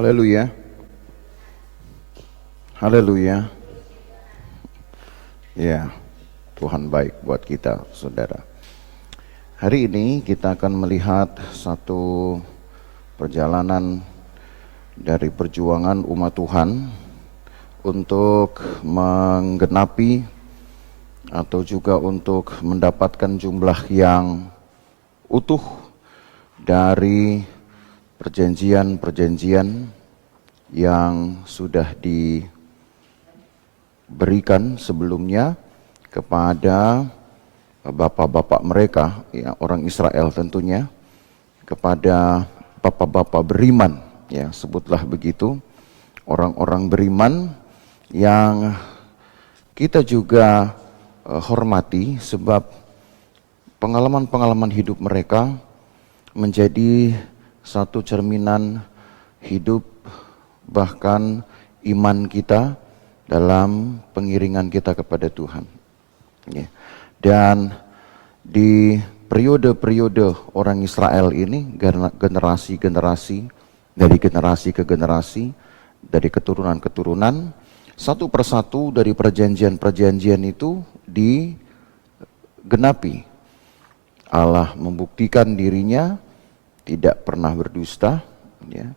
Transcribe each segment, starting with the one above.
Haleluya. Haleluya. Ya, Tuhan baik buat kita, saudara. Hari ini kita akan melihat satu perjalanan dari perjuangan umat Tuhan untuk menggenapi atau juga untuk mendapatkan jumlah yang utuh dari perjanjian-perjanjian yang sudah diberikan sebelumnya kepada bapak-bapak mereka, ya, orang Israel tentunya, kepada bapak-bapak beriman, ya, sebutlah begitu, orang-orang beriman yang kita juga hormati sebab pengalaman-pengalaman hidup mereka menjadi satu cerminan hidup bahkan iman kita dalam pengiringan kita kepada Tuhan. Ya. Dan di periode-periode orang Israel ini, generasi-generasi, dari generasi ke generasi, dari keturunan-keturunan, satu persatu dari perjanjian-perjanjian itu digenapi. Allah membuktikan dirinya tidak pernah berdusta, ya.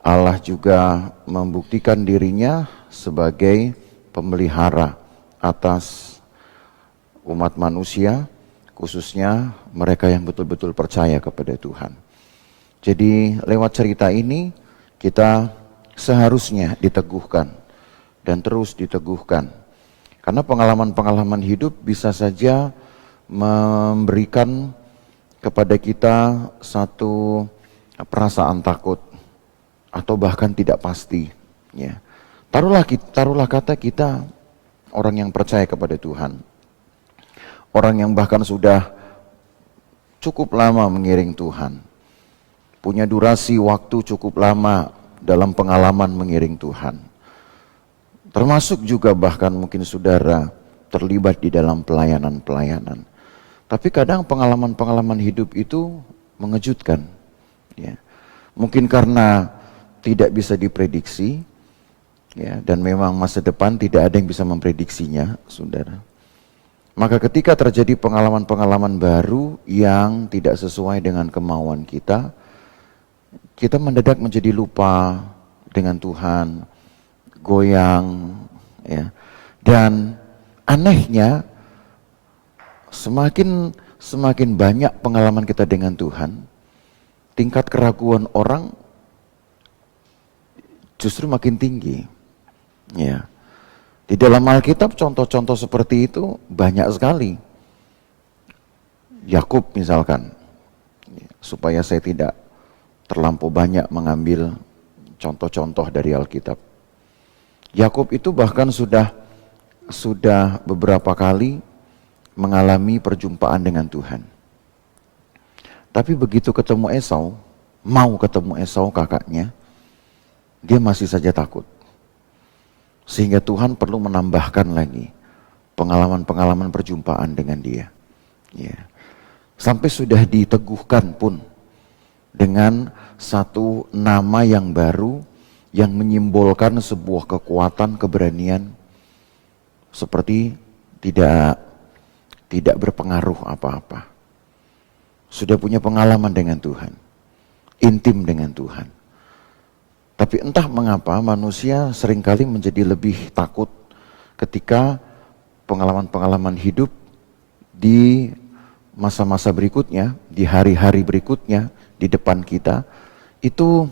Allah juga membuktikan dirinya sebagai pemelihara atas umat manusia, khususnya mereka yang betul-betul percaya kepada Tuhan. Jadi lewat cerita ini kita seharusnya diteguhkan dan terus diteguhkan. Karena pengalaman-pengalaman hidup bisa saja memberikan kepada kita satu perasaan takut atau bahkan tidak pasti, ya. Taruhlah kata kita orang yang percaya kepada Tuhan, orang yang bahkan sudah cukup lama mengiring Tuhan, punya durasi waktu cukup lama dalam pengalaman mengiring Tuhan, termasuk juga bahkan mungkin saudara terlibat di dalam pelayanan-pelayanan. Tapi kadang pengalaman-pengalaman hidup itu mengejutkan, ya. Mungkin karena tidak bisa diprediksi, ya, dan memang masa depan tidak ada yang bisa memprediksinya, saudara. Maka ketika terjadi pengalaman-pengalaman baru yang tidak sesuai dengan kemauan kita mendadak menjadi lupa dengan Tuhan, goyang, ya. Dan anehnya semakin banyak pengalaman kita dengan Tuhan, tingkat keraguan orang justru makin tinggi. Ya. Di dalam Alkitab contoh-contoh seperti itu banyak sekali. Yakub misalkan, supaya saya tidak terlampau banyak mengambil contoh-contoh dari Alkitab. Yakub itu bahkan sudah beberapa kali mengalami perjumpaan dengan Tuhan. Tapi begitu mau ketemu Esau kakaknya, dia masih saja takut. Sehingga Tuhan perlu menambahkan lagi pengalaman-pengalaman perjumpaan dengan dia. Ya. Sampai sudah diteguhkan pun dengan satu nama yang baru yang menyimbolkan sebuah kekuatan, keberanian, seperti tidak berpengaruh apa-apa. Sudah punya pengalaman dengan Tuhan, intim dengan Tuhan. Tapi entah mengapa manusia seringkali menjadi lebih takut ketika pengalaman-pengalaman hidup di masa-masa berikutnya, di hari-hari berikutnya, di depan kita, itu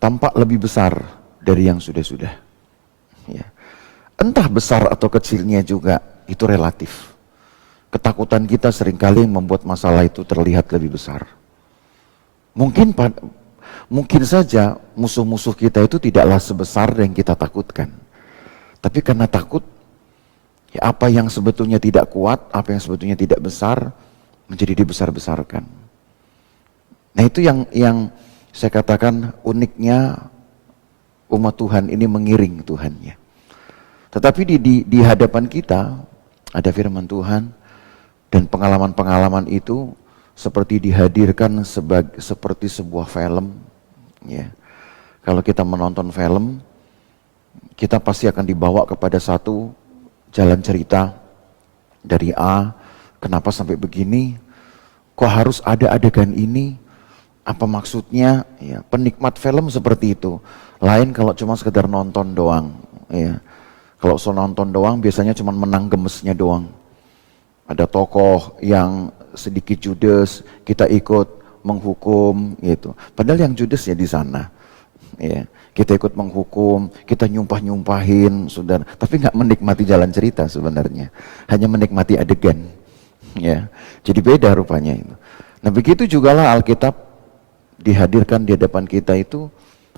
tampak lebih besar dari yang sudah-sudah. Ya. Entah besar atau kecilnya juga, itu relatif. Ketakutan kita seringkali membuat masalah itu terlihat lebih besar. Mungkin saja musuh-musuh kita itu tidaklah sebesar yang kita takutkan. Tapi karena takut, ya apa yang sebetulnya tidak kuat, apa yang sebetulnya tidak besar, menjadi dibesar-besarkan. Nah itu yang saya katakan uniknya umat Tuhan ini mengiring Tuhannya. Tetapi di hadapan kita ada firman Tuhan, dan pengalaman-pengalaman itu seperti dihadirkan seperti sebuah film, ya. Kalau kita menonton film, kita pasti akan dibawa kepada satu jalan cerita dari A, kenapa sampai begini, kok harus ada adegan ini, apa maksudnya, ya, penikmat film seperti itu. Lain kalau cuma sekedar nonton doang, ya. Kalau nonton doang biasanya cuma menang gemesnya doang. Ada tokoh yang sedikit judes, kita ikut menghukum gitu. Padahal yang judes ya di sana. Ya, kita ikut menghukum, kita nyumpahin, saudara. Tapi nggak menikmati jalan cerita sebenarnya, hanya menikmati adegan. Ya, jadi beda rupanya itu. Nah begitu jugalah Alkitab dihadirkan di hadapan kita itu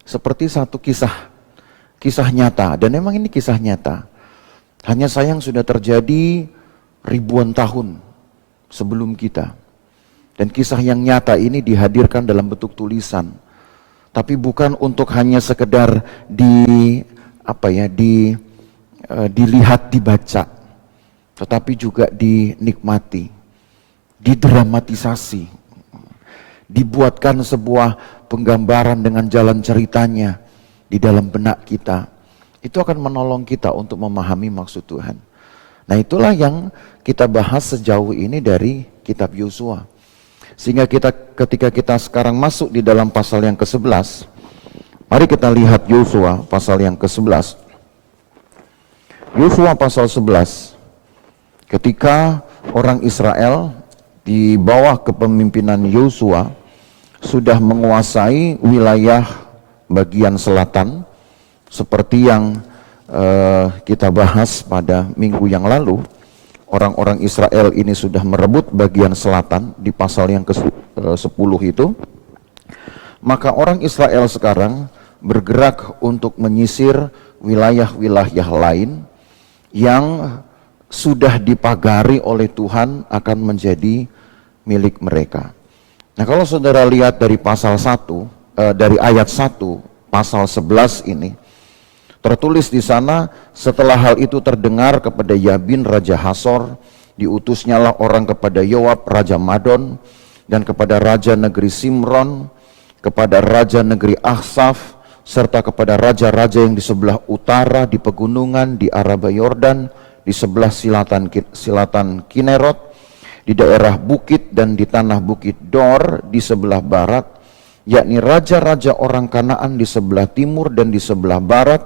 seperti satu kisah nyata, dan memang ini kisah nyata. Hanya sayang sudah terjadi ribuan tahun sebelum kita. Dan kisah yang nyata ini dihadirkan dalam bentuk tulisan. Tapi bukan untuk hanya sekedar dilihat, dibaca, tetapi juga dinikmati, didramatisasi, dibuatkan sebuah penggambaran dengan jalan ceritanya di dalam benak kita. Itu akan menolong kita untuk memahami maksud Tuhan. Nah itulah yang kita bahas sejauh ini dari kitab Yosua. Sehingga ketika kita sekarang masuk di dalam pasal yang ke-11, mari kita lihat Yosua pasal yang ke-11. Yosua pasal 11, ketika orang Israel di bawah kepemimpinan Yosua sudah menguasai wilayah bagian selatan, seperti yang kita bahas pada minggu yang lalu. Orang-orang Israel ini sudah merebut bagian selatan di pasal yang ke-10 itu. Maka orang Israel sekarang bergerak untuk menyisir wilayah-wilayah lain yang sudah dipagari oleh Tuhan akan menjadi milik mereka. Nah kalau saudara lihat dari pasal 1, dari ayat 1, pasal 11 ini, tertulis di sana, setelah hal itu terdengar kepada Yabin Raja Hasor, diutusnyalah orang kepada Yoab Raja Madon, dan kepada Raja Negeri Simron, kepada Raja Negeri Aksaf, serta kepada raja-raja yang di sebelah utara, di pegunungan, di Araba Yordan, di sebelah silatan Kinerot, di daerah bukit dan di tanah bukit Dor, di sebelah barat, yakni raja-raja orang Kanaan di sebelah timur dan di sebelah barat,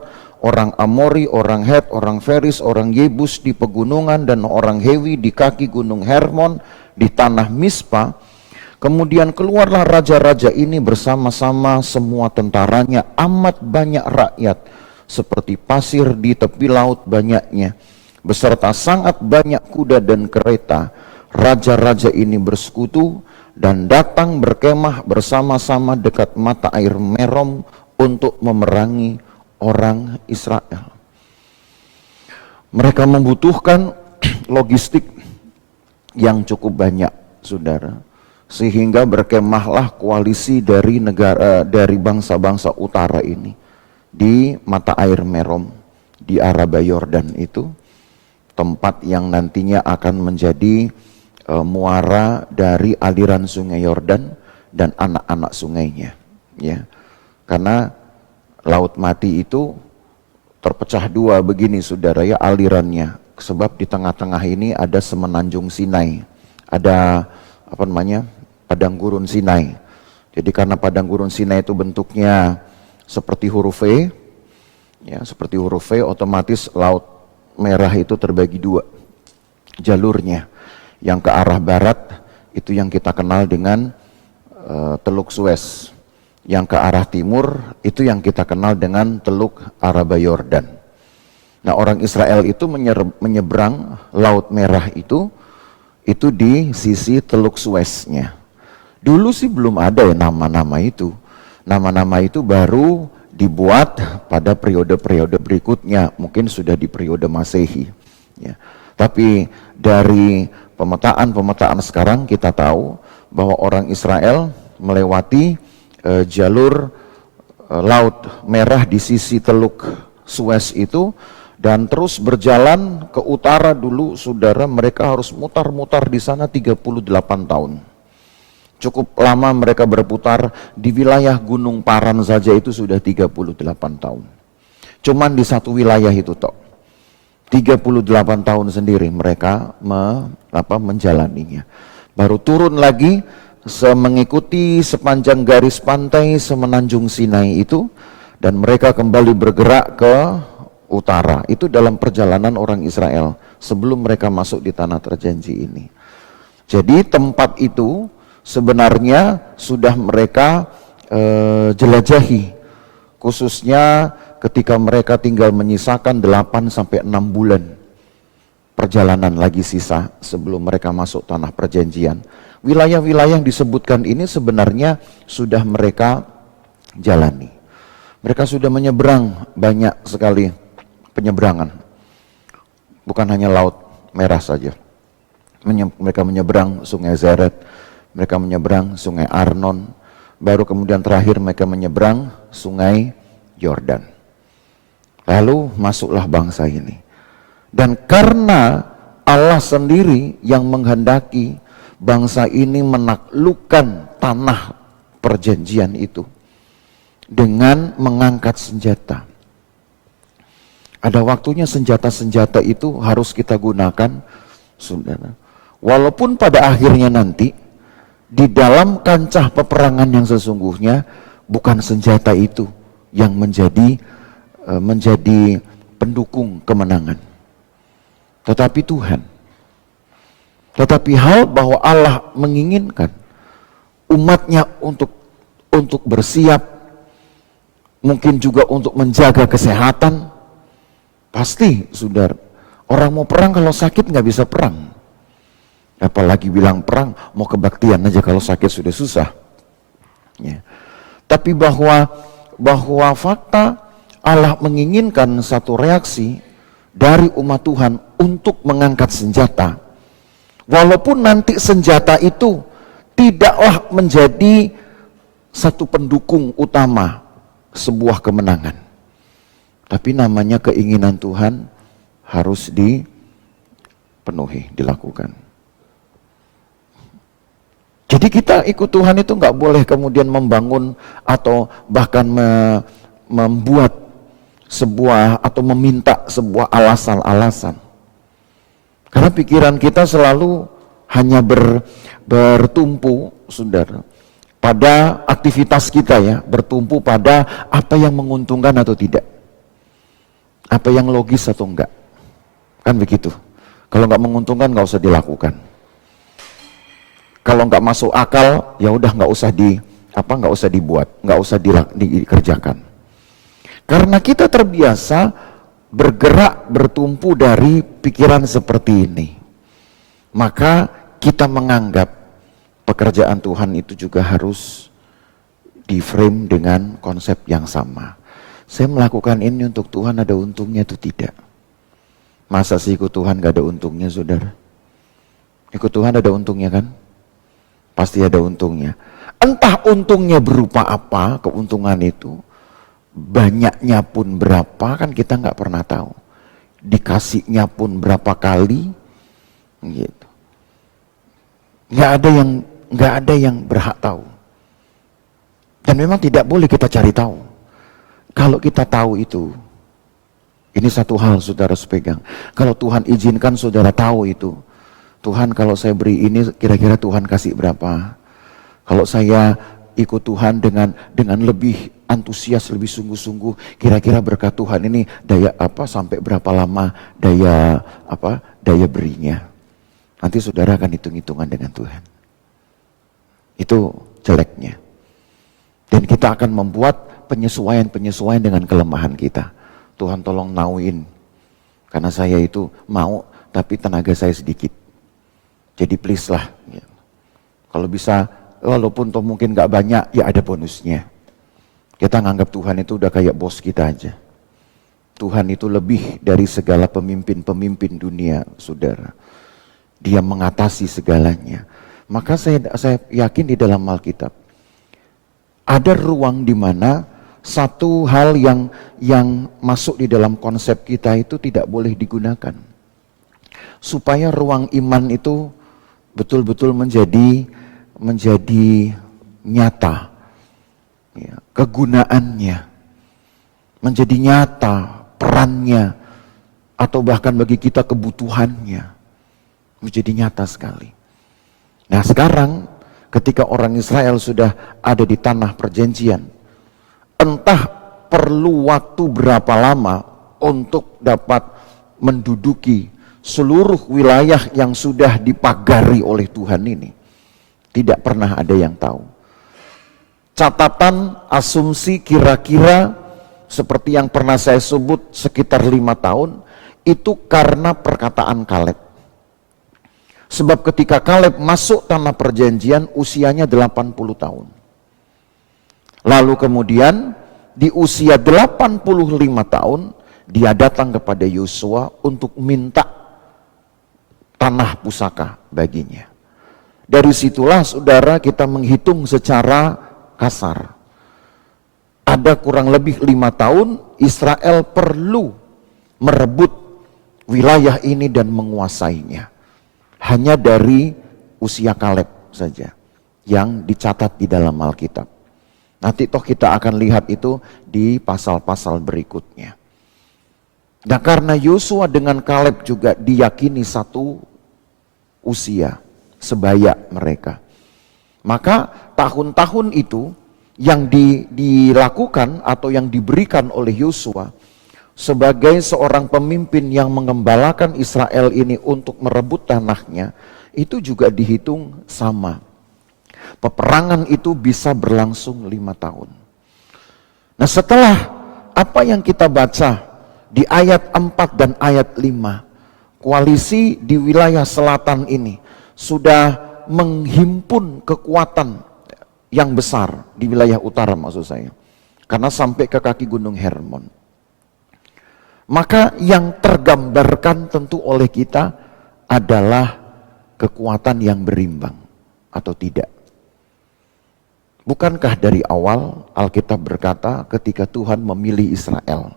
orang Amori, orang Het, orang Feris, orang Yebus di pegunungan, dan orang Hewi di kaki gunung Hermon di tanah Mispa. Kemudian keluarlah raja-raja ini bersama-sama semua tentaranya, amat banyak rakyat, seperti pasir di tepi laut banyaknya, beserta sangat banyak kuda dan kereta. Raja-raja ini bersekutu dan datang berkemah bersama-sama dekat mata air Merom untuk memerangi orang Israel. Mereka membutuhkan logistik yang cukup banyak, saudara, sehingga berkemahlah koalisi dari bangsa-bangsa utara ini di mata air Merom, di Araba Yordan itu, tempat yang nantinya akan menjadi muara dari aliran sungai Yordan dan anak-anak sungainya, ya. Karena Laut Mati itu terpecah dua begini, saudara, ya, alirannya. Sebab di tengah-tengah ini ada semenanjung Sinai, ada padang gurun Sinai. Jadi karena padang gurun Sinai itu bentuknya seperti huruf V, ya, seperti huruf V, otomatis Laut Merah itu terbagi dua jalurnya. Yang ke arah barat itu yang kita kenal dengan Teluk Suez. Yang ke arah timur itu yang kita kenal dengan Teluk Araba Yordan. Nah, orang Israel itu menyeberang Laut Merah itu di sisi Teluk Sueznya. Dulu sih belum ada ya nama-nama itu. Nama-nama itu baru dibuat pada periode-periode berikutnya, mungkin sudah di periode Masehi. Ya. Tapi dari pemetaan sekarang kita tahu bahwa orang Israel melewati jalur Laut Merah di sisi Teluk Suez itu dan terus berjalan ke utara dulu, saudara, mereka harus mutar-mutar di sana 38 tahun. Cukup lama mereka berputar di wilayah Gunung Paran saja itu sudah 38 tahun. Cuman di satu wilayah itu tok. 38 tahun sendiri mereka menjalaninya. Baru turun lagi mengikuti sepanjang garis pantai semenanjung Sinai itu, dan mereka kembali bergerak ke utara. Itu dalam perjalanan orang Israel sebelum mereka masuk di tanah terjanji ini. Jadi tempat itu sebenarnya sudah mereka jelajahi, khususnya ketika mereka tinggal menyisakan 8 sampai 6 bulan perjalanan lagi sisa sebelum mereka masuk tanah perjanjian. Wilayah-wilayah yang disebutkan ini sebenarnya sudah mereka jalani. Mereka sudah menyeberang banyak sekali penyeberangan. Bukan hanya Laut Merah saja. Mereka menyeberang Sungai Zered, mereka menyeberang Sungai Arnon, baru kemudian terakhir mereka menyeberang Sungai Yordan. Lalu masuklah bangsa ini. Dan karena Allah sendiri yang menghendaki bangsa ini menaklukkan tanah perjanjian itu dengan mengangkat senjata. Ada waktunya senjata-senjata itu harus kita gunakan, saudara. Walaupun pada akhirnya nanti di dalam kancah peperangan yang sesungguhnya bukan senjata itu yang menjadi pendukung kemenangan, tetapi Tuhan. Tetapi hal bahwa Allah menginginkan umatnya untuk bersiap, mungkin juga untuk menjaga kesehatan. Pasti, saudara, orang mau perang kalau sakit nggak bisa perang. Apalagi bilang perang, mau kebaktian aja kalau sakit sudah susah. Ya. Tapi bahwa fakta Allah menginginkan satu reaksi dari umat Tuhan untuk mengangkat senjata. Walaupun nanti senjata itu tidaklah menjadi satu pendukung utama sebuah kemenangan. Tapi namanya keinginan Tuhan harus dipenuhi, dilakukan. Jadi kita ikut Tuhan itu nggak boleh kemudian membangun atau bahkan membuat sebuah atau meminta sebuah alasan-alasan. Karena pikiran kita selalu hanya bertumpu, saudara, pada aktivitas kita ya, bertumpu pada apa yang menguntungkan atau tidak. Apa yang logis atau enggak. Kan begitu. Kalau enggak menguntungkan enggak usah dilakukan. Kalau enggak masuk akal, ya udah enggak usah dibuat, enggak usah dikerjakan. Karena kita terbiasa bergerak bertumpu dari pikiran seperti ini, maka kita menganggap pekerjaan Tuhan itu juga harus di-frame dengan konsep yang sama. Saya melakukan ini untuk Tuhan, ada untungnya itu tidak. Masa sih ikut Tuhan gak ada untungnya, saudara? Ikut Tuhan ada untungnya kan? Pasti ada untungnya. Entah untungnya berupa apa, keuntungan itu, banyaknya pun berapa kan kita nggak pernah tahu. Dikasihnya pun berapa kali, gitu. Nggak ada yang berhak tahu. Dan memang tidak boleh kita cari tahu. Kalau kita tahu itu, ini satu hal saudara sepegang. Kalau Tuhan izinkan saudara tahu itu, Tuhan kalau saya beri ini kira-kira Tuhan kasih berapa? Kalau saya ikut Tuhan dengan lebih antusias, lebih sungguh-sungguh, kira-kira berkat Tuhan ini daya apa sampai berapa lama daya berinya. Nanti saudara akan hitung-hitungan dengan Tuhan. Itu jeleknya. Dan kita akan membuat penyesuaian dengan kelemahan kita. Tuhan tolong nauin, karena saya itu mau tapi tenaga saya sedikit. Jadi please lah. Kalau bisa, walaupun toh mungkin gak banyak, ya ada bonusnya. Kita nganggap Tuhan itu udah kayak bos kita aja. Tuhan itu lebih dari segala pemimpin-pemimpin dunia, saudara. Dia mengatasi segalanya. Maka saya yakin di dalam Alkitab ada ruang di mana satu hal yang masuk di dalam konsep kita itu tidak boleh digunakan. Supaya ruang iman itu betul-betul menjadi menjadi nyata. Ya, kegunaannya menjadi nyata, perannya, atau bahkan bagi kita kebutuhannya menjadi nyata sekali. Nah sekarang ketika orang Israel sudah ada di tanah perjanjian, entah perlu waktu berapa lama untuk dapat menduduki seluruh wilayah yang sudah dipagari oleh Tuhan ini, tidak pernah ada yang tahu. Catatan, asumsi kira-kira seperti yang pernah saya sebut sekitar 5 tahun, itu karena perkataan Kaleb. Sebab ketika Kaleb masuk tanah perjanjian usianya 80 tahun. Lalu kemudian di usia 85 tahun dia datang kepada Yosua untuk minta tanah pusaka baginya. Dari situlah saudara kita menghitung secara kasar. Ada kurang lebih 5 tahun Israel perlu merebut wilayah ini dan menguasainya. Hanya dari usia Kaleb saja yang dicatat di dalam Alkitab. Nanti toh kita akan lihat itu di pasal-pasal berikutnya. Nah karena Yosua dengan Kaleb juga diyakini satu usia sebaya mereka. Maka tahun-tahun itu yang dilakukan atau yang diberikan oleh Yosua sebagai seorang pemimpin yang mengembalakan Israel ini untuk merebut tanahnya, itu juga dihitung sama. Peperangan itu bisa berlangsung 5 tahun. Nah setelah apa yang kita baca di ayat 4 dan ayat 5, koalisi di wilayah selatan ini sudah menghimpun kekuatan yang besar di wilayah utara maksud saya. Karena sampai ke kaki Gunung Hermon. Maka yang tergambarkan tentu oleh kita adalah kekuatan yang berimbang atau tidak. Bukankah dari awal Alkitab berkata ketika Tuhan memilih Israel,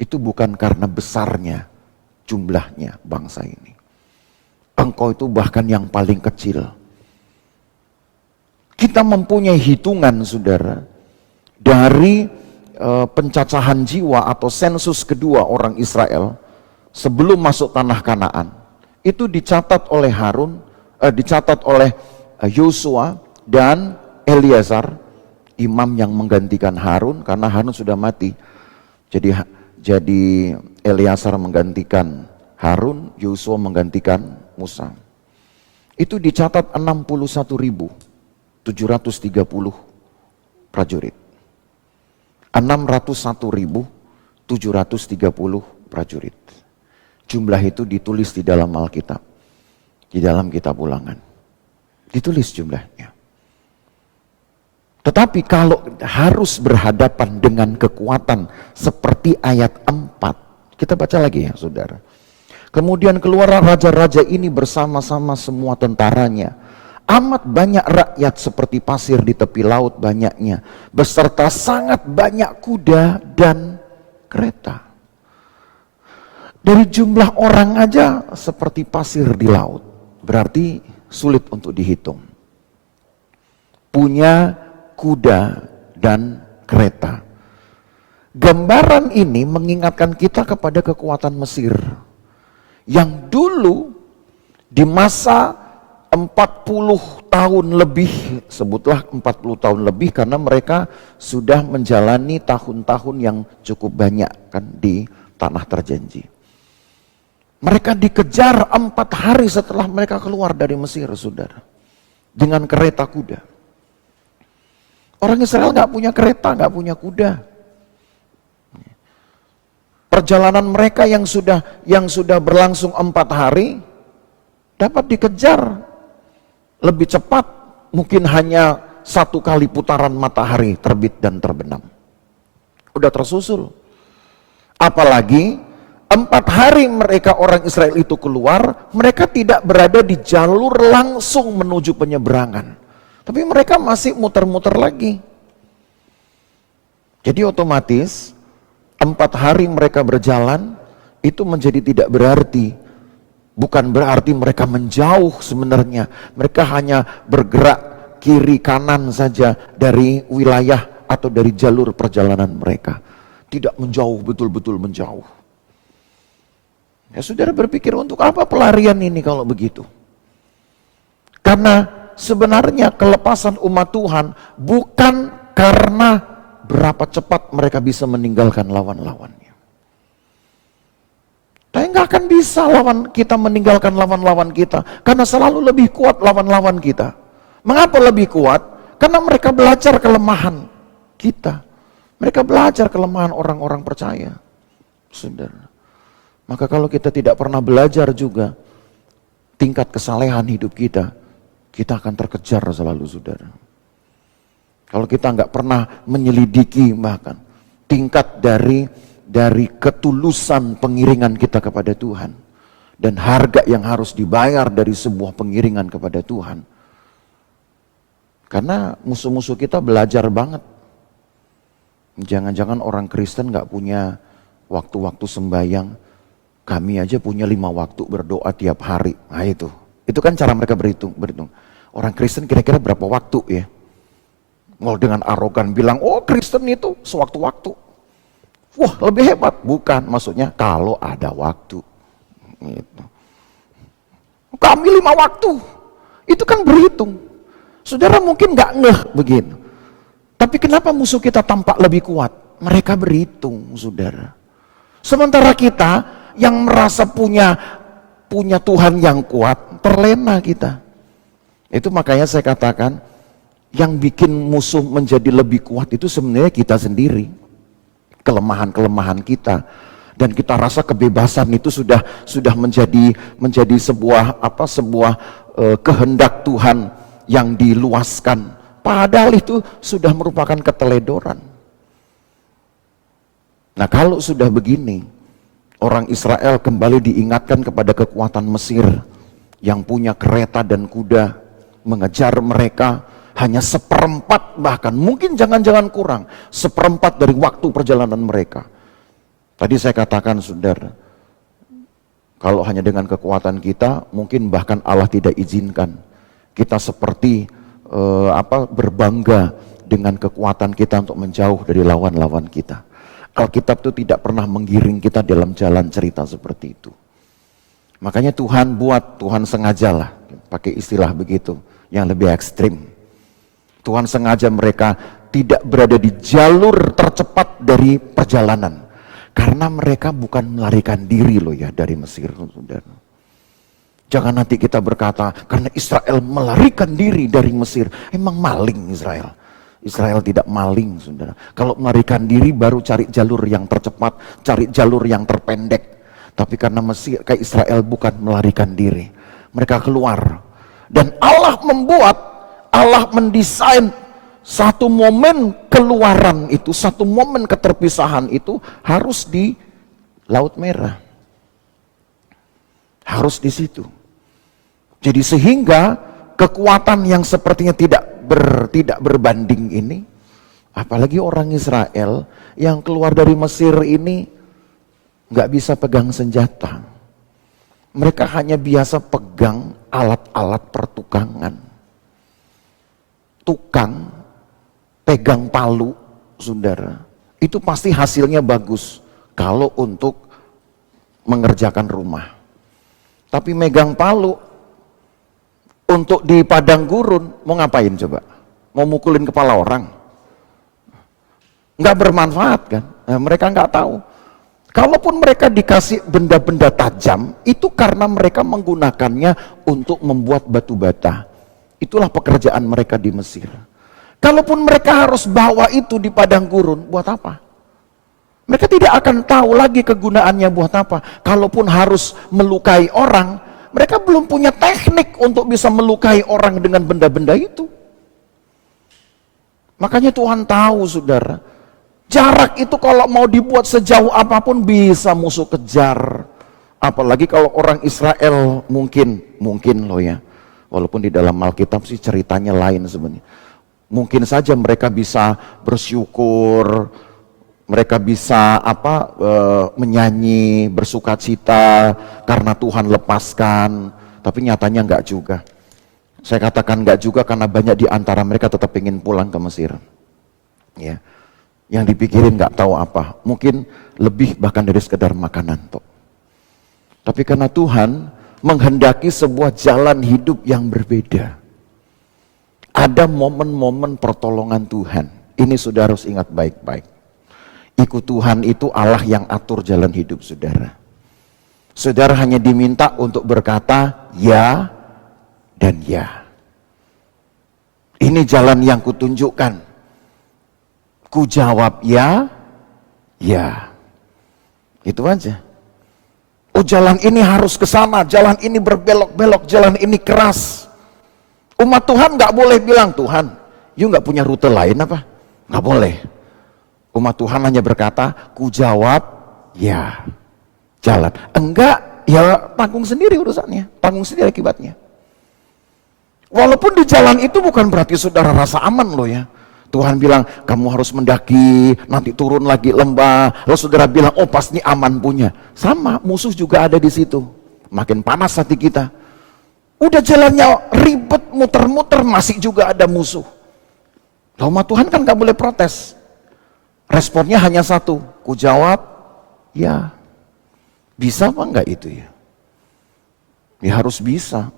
itu bukan karena besarnya jumlahnya bangsa ini. Engkau itu bahkan yang paling kecil. Kita mempunyai hitungan saudara dari pencacahan jiwa atau sensus kedua orang Israel sebelum masuk tanah Kanaan. Itu dicatat oleh dicatat oleh Yosua dan Eleazar, imam yang menggantikan Harun karena Harun sudah mati. Jadi Eleazar menggantikan Harun, Yosua menggantikan Musa. Itu dicatat 61.730 prajurit. 601.730 prajurit. Jumlah itu ditulis di dalam Alkitab, di dalam kitab Ulangan. Ditulis jumlahnya. Tetapi kalau harus berhadapan dengan kekuatan seperti ayat 4, kita baca lagi ya saudara. Kemudian keluar raja-raja ini bersama-sama semua tentaranya. Amat banyak rakyat seperti pasir di tepi laut banyaknya, beserta sangat banyak kuda dan kereta. Dari jumlah orang aja seperti pasir di laut, berarti sulit untuk dihitung. Punya kuda dan kereta. Gambaran ini mengingatkan kita kepada kekuatan Mesir yang dulu di masa 40 tahun lebih, sebutlah 40 tahun lebih karena mereka sudah menjalani tahun-tahun yang cukup banyak kan di tanah terjanji. Mereka dikejar 4 hari setelah mereka keluar dari Mesir, saudara, dengan kereta kuda. Orang Israel nggak punya kereta, nggak punya kuda. Perjalanan mereka yang sudah berlangsung 4 hari dapat dikejar lebih cepat, mungkin hanya 1 kali putaran matahari terbit dan terbenam. Udah tersusul. Apalagi 4 hari mereka orang Israel itu keluar, mereka tidak berada di jalur langsung menuju penyeberangan. Tapi mereka masih muter-muter lagi. Jadi otomatis 4 hari mereka berjalan itu menjadi tidak berarti Bukan berarti mereka menjauh sebenarnya. Mereka hanya bergerak kiri kanan saja dari wilayah atau dari jalur perjalanan mereka. Tidak menjauh, betul-betul menjauh. Ya, saudara berpikir untuk apa pelarian ini kalau begitu? Karena sebenarnya kelepasan umat Tuhan bukan karena berapa cepat mereka bisa meninggalkan lawan-lawannya. Tapi nggak akan bisa kita meninggalkan lawan-lawan kita, karena selalu lebih kuat lawan-lawan kita. Mengapa lebih kuat? Karena mereka belajar kelemahan kita. Mereka belajar kelemahan orang-orang percaya. Saudara. Maka kalau kita tidak pernah belajar juga tingkat kesalehan hidup kita akan terkejar selalu, saudara. Kalau kita nggak pernah menyelidiki bahkan tingkat dari ketulusan pengiringan kita kepada Tuhan dan harga yang harus dibayar dari sebuah pengiringan kepada Tuhan. Karena musuh-musuh kita belajar banget. Jangan-jangan orang Kristen nggak punya waktu-waktu sembahyang. Kami aja punya 5 waktu berdoa tiap hari. Nah itu kan cara mereka berhitung. Orang Kristen kira-kira berapa waktu ya? Mau dengan arogan bilang, oh Kristen itu sewaktu-waktu. Wah lebih hebat. Bukan, maksudnya kalau ada waktu. Gitu. Kami 5 waktu. Itu kan berhitung. Saudara mungkin gak ngeh begitu. Tapi kenapa musuh kita tampak lebih kuat? Mereka berhitung, saudara. Sementara kita yang merasa punya Tuhan yang kuat, terlena kita. Itu makanya saya katakan, yang bikin musuh menjadi lebih kuat itu sebenarnya kita sendiri. Kelemahan-kelemahan kita. Dan kita rasa kebebasan itu sudah menjadi sebuah kehendak Tuhan yang diluaskan. Padahal itu sudah merupakan keteledoran. Nah kalau sudah begini, orang Israel kembali diingatkan kepada kekuatan Mesir yang punya kereta dan kuda mengejar mereka hanya 1/4, bahkan mungkin jangan-jangan kurang 1/4 dari waktu perjalanan mereka. Tadi saya katakan, saudara, kalau hanya dengan kekuatan kita mungkin bahkan Allah tidak izinkan kita seperti berbangga dengan kekuatan kita untuk menjauh dari lawan-lawan kita. Alkitab itu tidak pernah menggiring kita dalam jalan cerita seperti itu. Makanya Tuhan sengajalah pakai istilah begitu yang lebih ekstrim. Tuhan sengaja mereka tidak berada di jalur tercepat dari perjalanan. Karena mereka bukan melarikan diri loh ya dari Mesir, saudara. Jangan nanti kita berkata, karena Israel melarikan diri dari Mesir. Emang maling Israel? Israel tidak maling, saudara. Kalau melarikan diri baru cari jalur yang tercepat, cari jalur yang terpendek. Tapi karena Israel bukan melarikan diri. Mereka keluar. Dan Allah mendesain satu momen keluaran itu, satu momen keterpisahan itu harus di Laut Merah. Harus di situ. Jadi sehingga kekuatan yang sepertinya tidak berbanding ini, apalagi orang Israel yang keluar dari Mesir ini nggak bisa pegang senjata. Mereka hanya biasa pegang alat-alat pertukangan. Tukang pegang palu, saudara, itu pasti hasilnya bagus kalau untuk mengerjakan rumah. Tapi megang palu untuk di padang gurun mau ngapain coba? Mau mukulin kepala orang? Nggak bermanfaat kan? Nah, mereka nggak tahu. Kalaupun mereka dikasih benda-benda tajam, itu karena mereka menggunakannya untuk membuat batu bata. Itulah pekerjaan mereka di Mesir. Kalaupun mereka harus bawa itu di padang gurun, buat apa? Mereka tidak akan tahu lagi kegunaannya buat apa. Kalaupun harus melukai orang, mereka belum punya teknik untuk bisa melukai orang dengan benda-benda itu. Makanya Tuhan tahu, saudara, jarak itu kalau mau dibuat sejauh apapun bisa musuh kejar. Apalagi kalau orang Israel mungkin loh ya. Walaupun di dalam Alkitab sih ceritanya lain sebenarnya. Mungkin saja mereka bisa bersyukur Mereka bisa menyanyi, bersukacita karena Tuhan lepaskan, tapi nyatanya enggak juga. Saya katakan enggak juga karena banyak di antara mereka tetap ingin pulang ke Mesir. Ya. Yang dipikirin enggak tahu apa, mungkin lebih bahkan dari sekedar makanan toh. Tapi karena Tuhan menghendaki sebuah jalan hidup yang berbeda. Ada momen-momen pertolongan Tuhan. Ini saudara harus ingat baik-baik. Ikut Tuhan itu Allah yang atur jalan hidup saudara. Saudara hanya diminta untuk berkata ya dan ya. Ini jalan yang kutunjukkan. Ku jawab ya, ya. Itu aja. Oh, jalan ini harus ke sana, jalan ini berbelok-belok, jalan ini keras. Umat Tuhan nggak boleh bilang, Tuhan, you nggak punya rute lain apa? Nggak boleh. Umat Tuhan hanya berkata, ku jawab, ya, jalan. Enggak, ya tanggung sendiri urusannya, tanggung sendiri akibatnya. Walaupun di jalan itu bukan berarti saudara rasa aman loh ya. Tuhan bilang, kamu harus mendaki, nanti turun lagi lembah. Lalu saudara bilang, oh pasti aman punya. Sama, musuh juga ada di situ. Makin panas hati kita. Udah jalannya ribet, muter-muter, masih juga ada musuh. Lalu umat Tuhan kan gak boleh protes. Responnya hanya satu, ku jawab, ya. Bisa apa enggak itu ya? Ya harus bisa.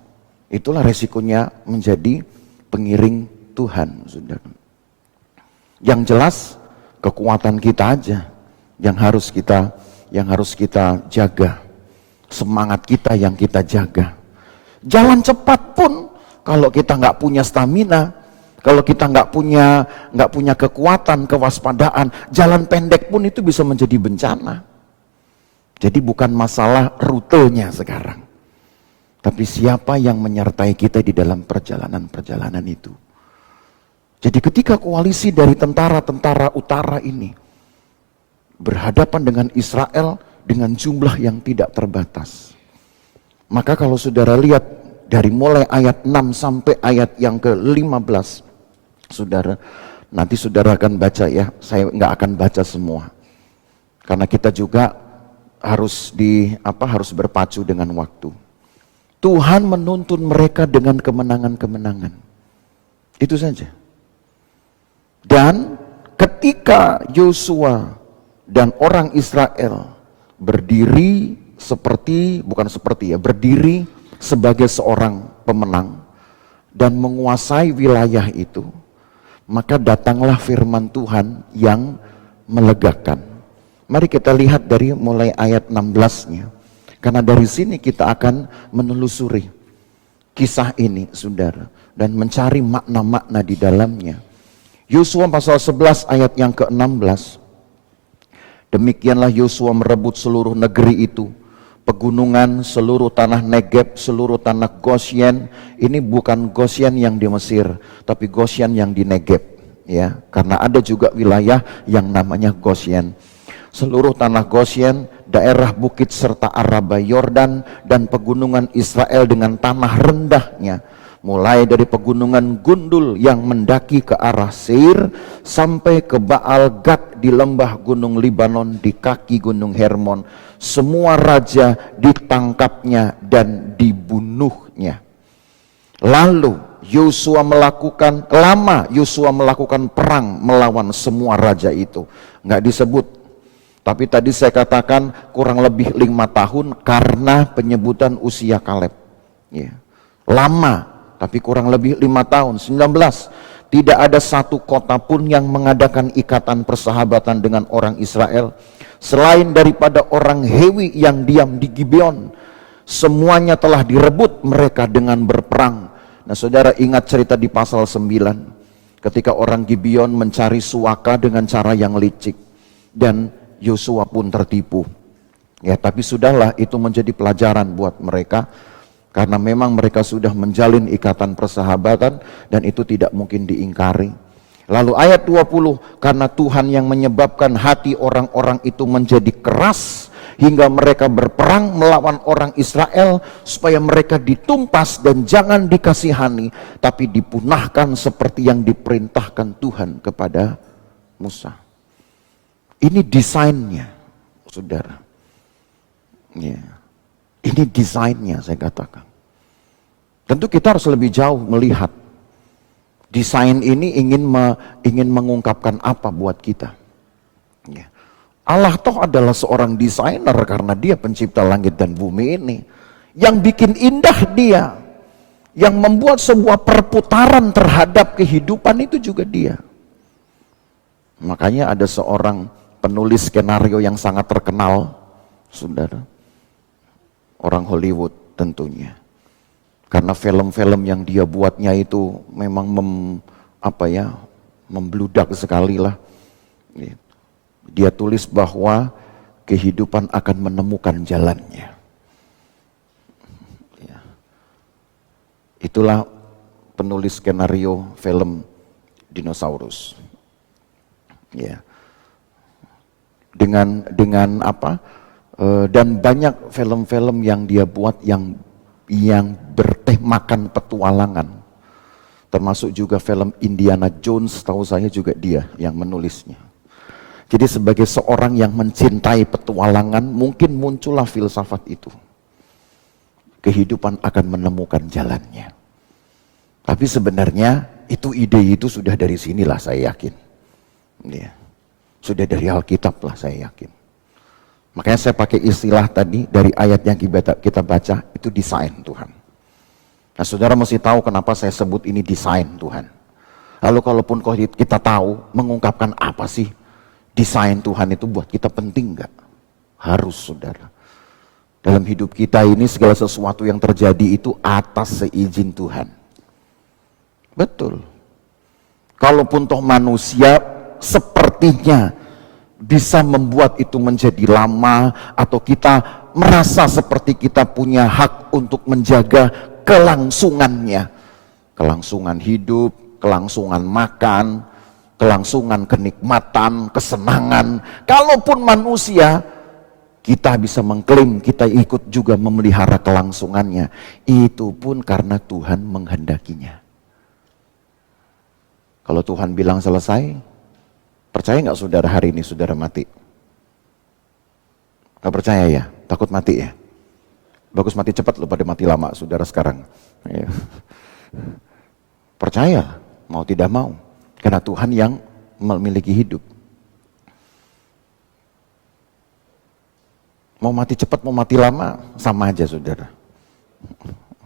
Itulah resikonya menjadi pengiring Tuhan, saudara. Yang jelas kekuatan kita aja yang harus kita jaga. Semangat kita yang kita jaga. Jalan cepat pun kalau kita nggak punya stamina, kalau kita nggak punya kekuatan, kewaspadaan, jalan pendek pun itu bisa menjadi bencana. Jadi bukan masalah rutenya sekarang, tapi siapa yang menyertai kita di dalam perjalanan itu. Jadi ketika koalisi dari tentara-tentara utara ini berhadapan dengan Israel dengan jumlah yang tidak terbatas. Maka kalau saudara lihat dari mulai ayat 6 sampai ayat yang ke-15, saudara, nanti saudara akan baca ya, saya nggak akan baca semua. Karena kita juga harus berpacu dengan waktu. Tuhan menuntun mereka dengan kemenangan-kemenangan. Itu saja. Dan ketika Yosua dan orang Israel berdiri berdiri sebagai seorang pemenang dan menguasai wilayah itu, maka datanglah firman Tuhan yang melegakan. Mari kita lihat dari mulai ayat 16-nya. Karena dari sini kita akan menelusuri kisah ini, saudara, dan mencari makna-makna di dalamnya. Yosua pasal 11 ayat yang ke-16. Demikianlah Yosua merebut seluruh negeri itu, pegunungan, seluruh tanah Negeb, seluruh tanah Gosyen. Ini bukan Gosyen yang di Mesir, tapi Gosyen yang di Negeb, ya. Karena ada juga wilayah yang namanya Gosyen. Seluruh tanah Gosyen, daerah bukit serta Araba Yordan dan pegunungan Israel dengan tanah rendahnya. Mulai dari pegunungan Gundul yang mendaki ke arah Seir sampai ke Baal Gad di lembah gunung Libanon di kaki gunung Hermon. Semua raja ditangkapnya dan dibunuhnya. Lalu Yosua melakukan perang melawan semua raja itu. Nggak disebut. Tapi tadi saya katakan kurang lebih 5 tahun karena penyebutan usia Kaleb. Ya. Lama. Tapi kurang lebih 5 tahun, 19. Tidak ada satu kota pun yang mengadakan ikatan persahabatan dengan orang Israel. Selain daripada orang Hewi yang diam di Gibeon. Semuanya telah direbut mereka dengan berperang. Nah saudara ingat cerita di pasal 9. Ketika orang Gibeon mencari suaka dengan cara yang licik. Dan Yosua pun tertipu. Ya tapi sudahlah itu menjadi pelajaran buat mereka. Karena memang mereka sudah menjalin ikatan persahabatan dan itu tidak mungkin diingkari. Lalu ayat 20, karena Tuhan yang menyebabkan hati orang-orang itu menjadi keras hingga mereka berperang melawan orang Israel supaya mereka ditumpas dan jangan dikasihani tapi dipunahkan seperti yang diperintahkan Tuhan kepada Musa. Ini desainnya, saudara. Ya. Ini desainnya, saya katakan. Tentu kita harus lebih jauh melihat desain ini ingin mengungkapkan apa buat kita. Ya. Allah toh adalah seorang desainer karena dia pencipta langit dan bumi ini. Yang bikin indah dia. Yang membuat sebuah perputaran terhadap kehidupan itu juga dia. Makanya ada seorang penulis skenario yang sangat terkenal, saudara. Orang Hollywood tentunya. Karena film-film yang dia buatnya itu memang membludak sekali lah. Dia tulis bahwa kehidupan akan menemukan jalannya. Itulah penulis skenario film Dinosaurus. Ya. Dengan apa? Dan banyak film-film yang dia buat yang bertemakan petualangan. Termasuk juga film Indiana Jones, tahu saya juga dia yang menulisnya. Jadi sebagai seorang yang mencintai petualangan, mungkin muncullah filsafat itu. Kehidupan akan menemukan jalannya. Tapi sebenarnya ide itu sudah dari sinilah saya yakin. Ya. Sudah dari Alkitab lah saya yakin. Makanya saya pakai istilah tadi dari ayat yang kita baca, itu desain Tuhan. Nah saudara mesti tahu kenapa saya sebut ini desain Tuhan. Lalu kalaupun kita tahu mengungkapkan apa sih desain Tuhan itu buat kita penting gak? Harus saudara. Dalam hidup kita ini segala sesuatu yang terjadi itu atas seizin Tuhan. Betul. Kalaupun toh manusia sepertinya bisa membuat itu menjadi lama, atau kita merasa seperti kita punya hak untuk menjaga kelangsungannya. Kelangsungan hidup, kelangsungan makan, kelangsungan kenikmatan, kesenangan. Kalaupun manusia, kita bisa mengklaim kita ikut juga memelihara kelangsungannya. Itu pun karena Tuhan menghendakinya. Kalau Tuhan bilang selesai, percaya nggak saudara hari ini saudara mati? Nggak percaya ya? Takut mati ya? Bagus mati cepat loh pada mati lama saudara sekarang. Ya. Percaya, mau tidak mau. Karena Tuhan yang memiliki hidup. Mau mati cepat, mau mati lama, sama aja saudara.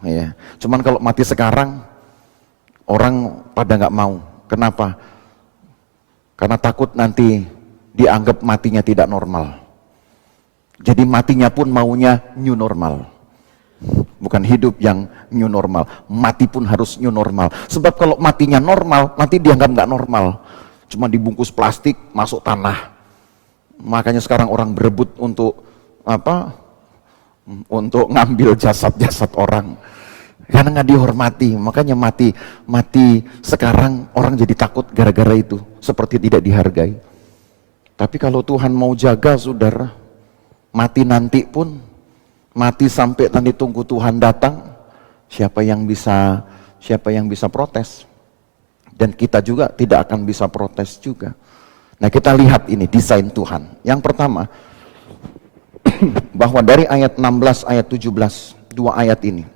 Ya. Cuman kalau mati sekarang, orang pada nggak mau. Kenapa? Karena takut nanti dianggap matinya tidak normal. Jadi matinya pun maunya new normal. Bukan hidup yang new normal, mati pun harus new normal. Sebab kalau matinya normal, nanti dianggap nggak normal. Cuma dibungkus plastik, masuk tanah. Makanya sekarang orang berebut untuk apa? Untuk ngambil jasad-jasad orang. Karena nggak dihormati, makanya mati sekarang orang jadi takut gara-gara itu, seperti tidak dihargai. Tapi kalau Tuhan mau jaga saudara, mati nanti pun, mati sampai nanti tunggu Tuhan datang, siapa yang bisa protes? Dan kita juga tidak akan bisa protes juga. Nah kita lihat ini desain Tuhan. Yang pertama, bahwa dari ayat 16, ayat 17, dua ayat ini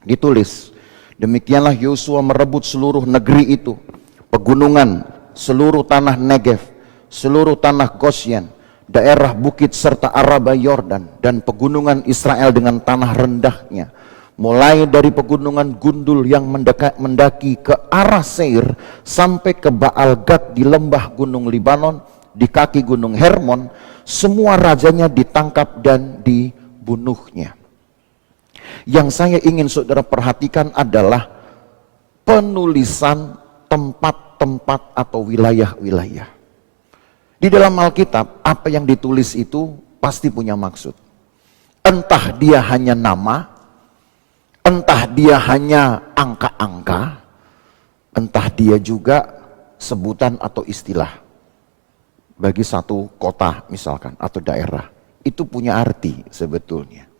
ditulis, demikianlah Yosua merebut seluruh negeri itu, pegunungan, seluruh tanah Negev, seluruh tanah Gosyen, daerah bukit serta Araba Yordan, dan pegunungan Israel dengan tanah rendahnya, mulai dari pegunungan Gundul yang mendaki ke arah Seir, sampai ke Baal Gad di lembah gunung Libanon, di kaki gunung Hermon, semua rajanya ditangkap dan dibunuhnya. Yang saya ingin saudara perhatikan adalah penulisan tempat-tempat atau wilayah-wilayah. Di dalam Alkitab, apa yang ditulis itu pasti punya maksud. Entah dia hanya nama, entah dia hanya angka-angka, entah dia juga sebutan atau istilah. Bagi satu kota misalkan, atau daerah. Itu punya arti sebetulnya.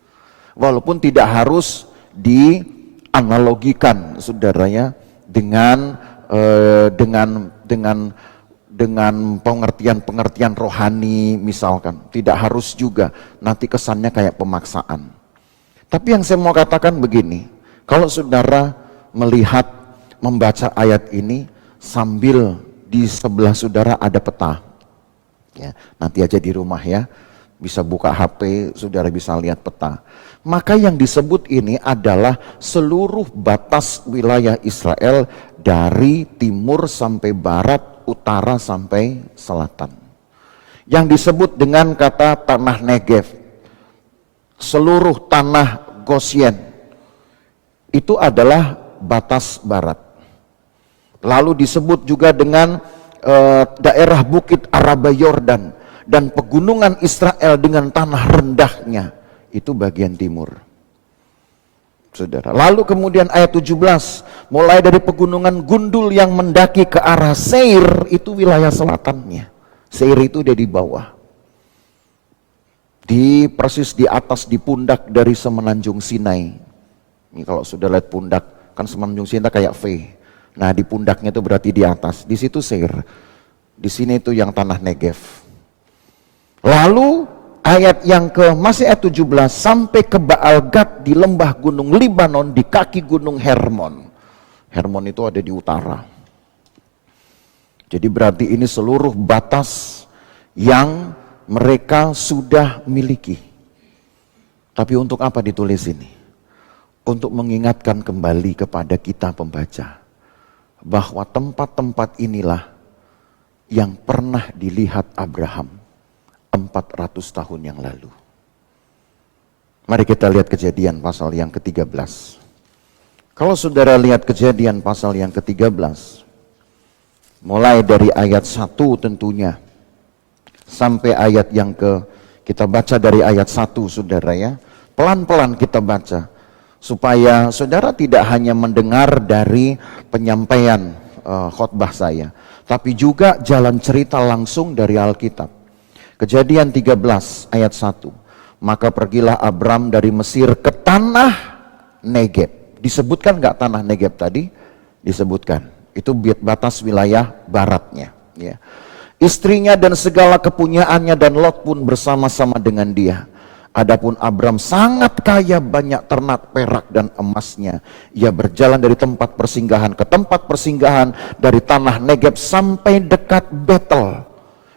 Walaupun tidak harus dianalogikan saudaranya dengan dengan pengertian-pengertian rohani misalkan. Tidak harus juga, nanti kesannya kayak pemaksaan. Tapi yang saya mau katakan begini, kalau saudara melihat, membaca ayat ini sambil di sebelah saudara ada peta. Ya, nanti aja di rumah ya, bisa buka HP, saudara bisa lihat peta. Maka yang disebut ini adalah seluruh batas wilayah Israel dari timur sampai barat, utara sampai selatan. Yang disebut dengan kata tanah Negev, seluruh tanah Gosyen, itu adalah batas barat. Lalu disebut juga dengan daerah bukit Araba Yordan dan pegunungan Israel dengan tanah rendahnya, itu bagian timur. Saudara. Lalu kemudian ayat 17, mulai dari pegunungan Gundul yang mendaki ke arah Seir, itu wilayah selatannya. Seir itu dia di bawah. Di persis di atas, di pundak dari semenanjung Sinai. Ini kalau sudah lihat pundak, kan semenanjung Sinai kayak V. Nah di pundaknya itu berarti di atas, di situ Seir. Di sini itu yang tanah Negev. Lalu ayat yang masih ayat 17, sampai ke Baal Gad di lembah gunung Libanon, di kaki gunung Hermon. Hermon itu ada di utara. Jadi berarti ini seluruh batas yang mereka sudah miliki. Tapi untuk apa ditulis ini? Untuk mengingatkan kembali kepada kita pembaca, bahwa tempat-tempat inilah yang pernah dilihat Abraham 400 tahun yang lalu. Mari kita lihat Kejadian pasal yang ke-13. Kalau saudara lihat Kejadian pasal yang ke-13, mulai dari ayat 1 tentunya, sampai ayat yang kita baca dari ayat 1 saudara ya. Pelan-pelan kita baca, supaya saudara tidak hanya mendengar dari penyampaian khotbah saya, tapi juga jalan cerita langsung dari Alkitab. Kejadian 13 ayat 1. Maka pergilah Abram dari Mesir ke tanah Negeb. Disebutkan nggak tanah Negeb tadi? Disebutkan. Itu batas wilayah baratnya. Ya. Istrinya dan segala kepunyaannya dan Lot pun bersama-sama dengan dia. Adapun Abram sangat kaya, banyak ternak, perak dan emasnya. Ia berjalan dari tempat persinggahan ke tempat persinggahan, dari tanah Negeb sampai dekat Betel.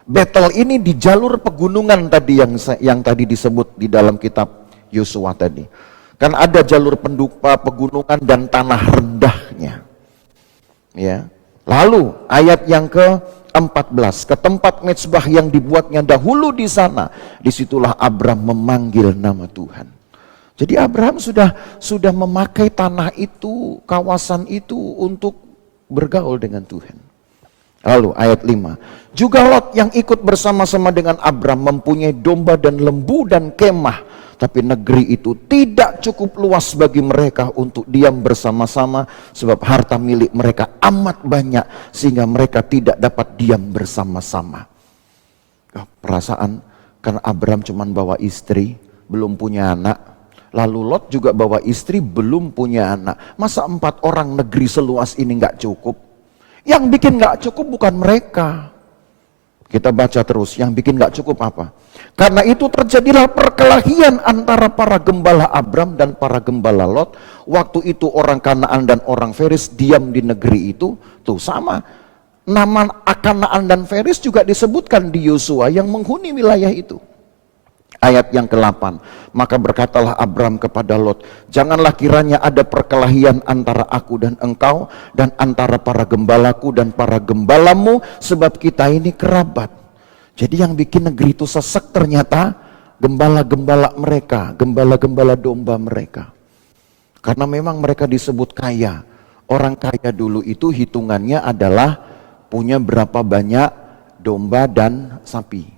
Betel ini di jalur pegunungan tadi yang tadi disebut di dalam kitab Yosua tadi. Kan ada jalur pegunungan dan tanah rendahnya. Ya. Lalu ayat yang ke-14, ke tempat mezbah yang dibuatnya dahulu di sana, disitulah Abram memanggil nama Tuhan. Jadi Abraham sudah memakai tanah itu, kawasan itu untuk bergaul dengan Tuhan. Lalu ayat 5, juga Lot yang ikut bersama-sama dengan Abram mempunyai domba dan lembu dan kemah, tapi negeri itu tidak cukup luas bagi mereka untuk diam bersama-sama, sebab harta milik mereka amat banyak sehingga mereka tidak dapat diam bersama-sama. Perasaan karena Abram cuma bawa istri, belum punya anak, lalu Lot juga bawa istri, belum punya anak. Masa 4 orang negeri seluas ini nggak cukup? Yang bikin gak cukup bukan mereka. Kita baca terus, yang bikin gak cukup apa? Karena itu terjadilah perkelahian antara para gembala Abram dan para gembala Lot. Waktu itu orang Kanaan dan orang Feris diam di negeri itu. Tuh sama, nama Kanaan dan Feris juga disebutkan di Yosua yang menghuni wilayah itu. Ayat yang ke-8, maka berkatalah Abram kepada Lot, janganlah kiranya ada perkelahian antara aku dan engkau, dan antara para gembalaku dan para gembalamu, sebab kita ini kerabat. Jadi yang bikin negeri itu sesek ternyata gembala-gembala mereka, gembala-gembala domba mereka. Karena memang mereka disebut kaya. Orang kaya dulu itu hitungannya adalah punya berapa banyak domba dan sapi.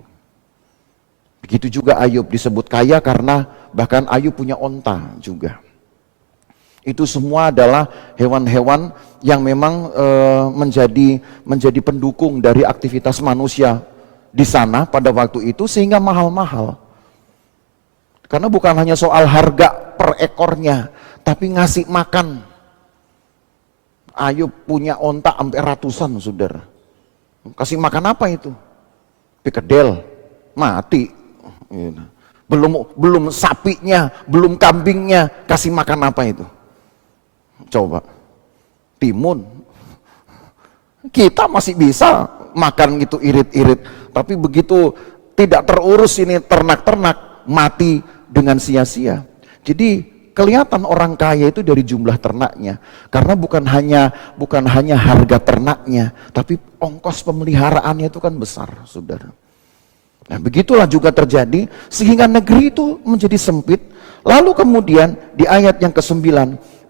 Begitu juga Ayub disebut kaya karena bahkan Ayub punya onta juga. Itu semua adalah hewan-hewan yang memang menjadi pendukung dari aktivitas manusia di sana pada waktu itu, sehingga mahal-mahal. Karena bukan hanya soal harga per ekornya, tapi ngasih makan. Ayub punya onta sampai ratusan, saudara. Kasih makan apa itu? Pikedel, mati. Belum sapinya, belum kambingnya, kasih makan apa itu? Coba, timun. Kita masih bisa makan gitu irit-irit, tapi begitu tidak terurus ini ternak-ternak, mati dengan sia-sia. Jadi kelihatan orang kaya itu dari jumlah ternaknya, karena bukan hanya harga ternaknya, tapi ongkos pemeliharaannya itu kan besar, saudara. Nah, begitulah juga terjadi sehingga negeri itu menjadi sempit. Lalu kemudian di ayat yang ke-9,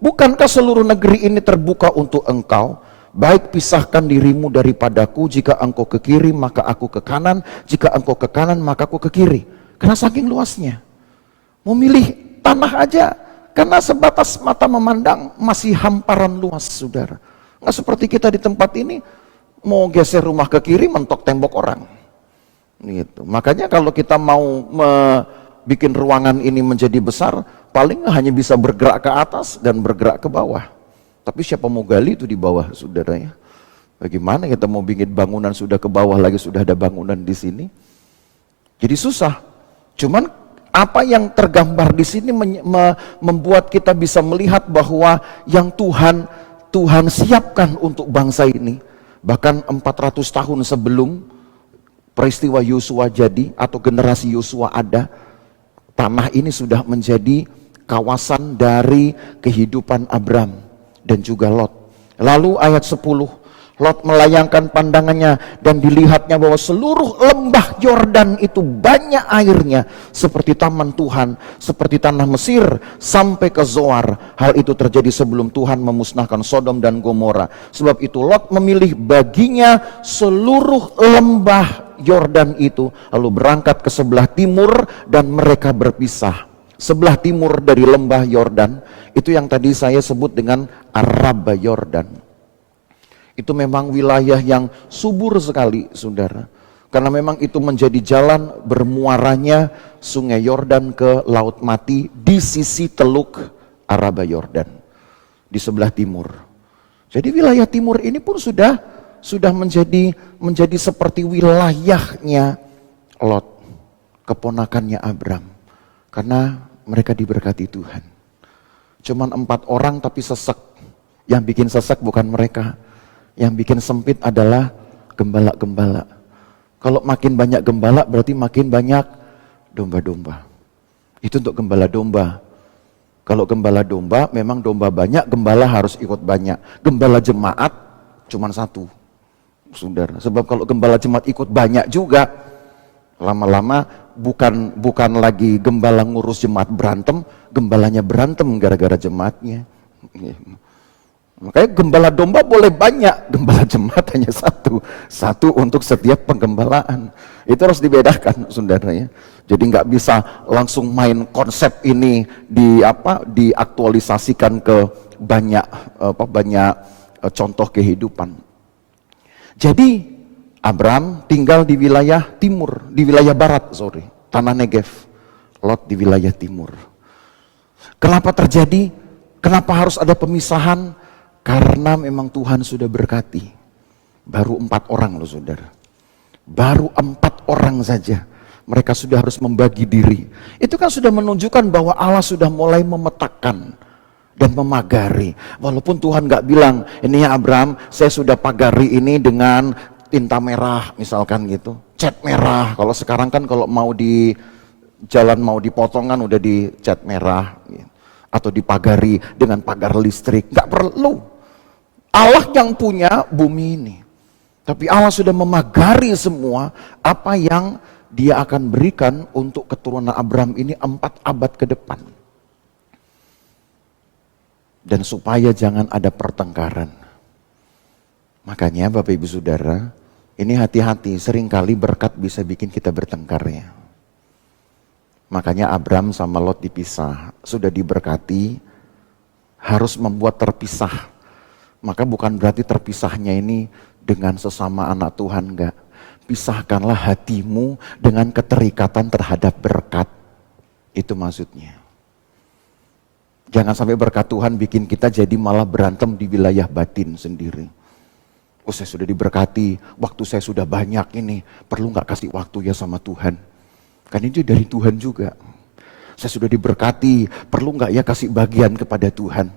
bukankah seluruh negeri ini terbuka untuk engkau? Baik pisahkan dirimu daripadaku, jika engkau ke kiri maka aku ke kanan, jika engkau ke kanan maka aku ke kiri. Karena saking luasnya. Mau milih tanah aja, karena sebatas mata memandang masih hamparan luas, saudara. Nggak seperti kita di tempat ini, mau geser rumah ke kiri mentok tembok orang. Gitu. Makanya kalau kita mau bikin ruangan ini menjadi besar, paling hanya bisa bergerak ke atas dan bergerak ke bawah. Tapi siapa mau gali itu di bawah, saudara ya? Bagaimana kita mau bikin bangunan sudah ke bawah lagi, sudah ada bangunan di sini? Jadi susah. Cuman apa yang tergambar di sini membuat kita bisa melihat bahwa yang Tuhan siapkan untuk bangsa ini, bahkan 400 tahun sebelum peristiwa Yosua jadi atau generasi Yosua ada, tanah ini sudah menjadi kawasan dari kehidupan Abram dan juga Lot. Lalu ayat 10, Lot melayangkan pandangannya dan dilihatnya bahwa seluruh lembah Yordan itu banyak airnya seperti taman Tuhan, seperti tanah Mesir sampai ke Zoar. Hal itu terjadi sebelum Tuhan memusnahkan Sodom dan Gomora. Sebab itu Lot memilih baginya seluruh lembah Yordan itu, lalu berangkat ke sebelah timur dan mereka berpisah. Sebelah timur dari lembah Yordan itu yang tadi saya sebut dengan Araba Yordan. Itu memang wilayah yang subur sekali, saudara. Karena memang itu menjadi jalan bermuaranya sungai Yordan ke Laut Mati di sisi teluk Araba Yordan, di sebelah timur. Jadi wilayah timur ini pun sudah menjadi seperti wilayahnya Lot, keponakannya Abram. Karena mereka diberkati Tuhan. Cuman 4 orang tapi sesek. Yang bikin sesek bukan mereka. Yang bikin sempit adalah gembala-gembala. Kalau makin banyak gembala berarti makin banyak domba-domba. Itu untuk gembala domba. Kalau gembala domba memang domba banyak, gembala harus ikut banyak. Gembala jemaat cuma 1. Saudara, sebab kalau gembala jemaat ikut banyak juga, lama-lama bukan lagi gembala ngurus jemaat berantem, gembalanya berantem gara-gara jemaatnya. Makanya gembala domba boleh banyak, gembala jemaat hanya 1. 1 untuk setiap penggembalaan. Itu harus dibedakan, saudara ya. Jadi nggak bisa langsung main konsep ini diaktualisasikan ke banyak contoh kehidupan. Jadi Abram tinggal di wilayah timur, di wilayah barat, tanah Negev. Lot di wilayah timur. Kenapa terjadi? Kenapa harus ada pemisahan? Karena memang Tuhan sudah berkati. Baru 4 orang loh, saudara. Baru 4 orang saja. Mereka sudah harus membagi diri. Itu kan sudah menunjukkan bahwa Allah sudah mulai memetakan dan memagari. Walaupun Tuhan gak bilang, ini ya Abram, saya sudah pagari ini dengan tinta merah misalkan gitu. Cat merah. Kalau sekarang kan kalau mau di jalan mau dipotong kan udah di cat merah gitu. Atau dipagari dengan pagar listrik. Gak perlu. Allah yang punya bumi ini. Tapi Allah sudah memagari semua apa yang Dia akan berikan untuk keturunan Abram ini 4 abad ke depan. Dan supaya jangan ada pertengkaran. Makanya Bapak Ibu Saudara, ini hati-hati, seringkali berkat bisa bikin kita bertengkar ya. Makanya Abram sama Lot dipisah, sudah diberkati, harus membuat terpisah. Maka bukan berarti terpisahnya ini dengan sesama anak Tuhan, enggak. Pisahkanlah hatimu dengan keterikatan terhadap berkat. Itu maksudnya. Jangan sampai berkat Tuhan bikin kita jadi malah berantem di wilayah batin sendiri. Oh, saya sudah diberkati, waktu saya sudah banyak ini, perlu nggak kasih waktu ya sama Tuhan? Kan ini dari Tuhan juga. Saya sudah diberkati, perlu nggak ya kasih bagian kepada Tuhan?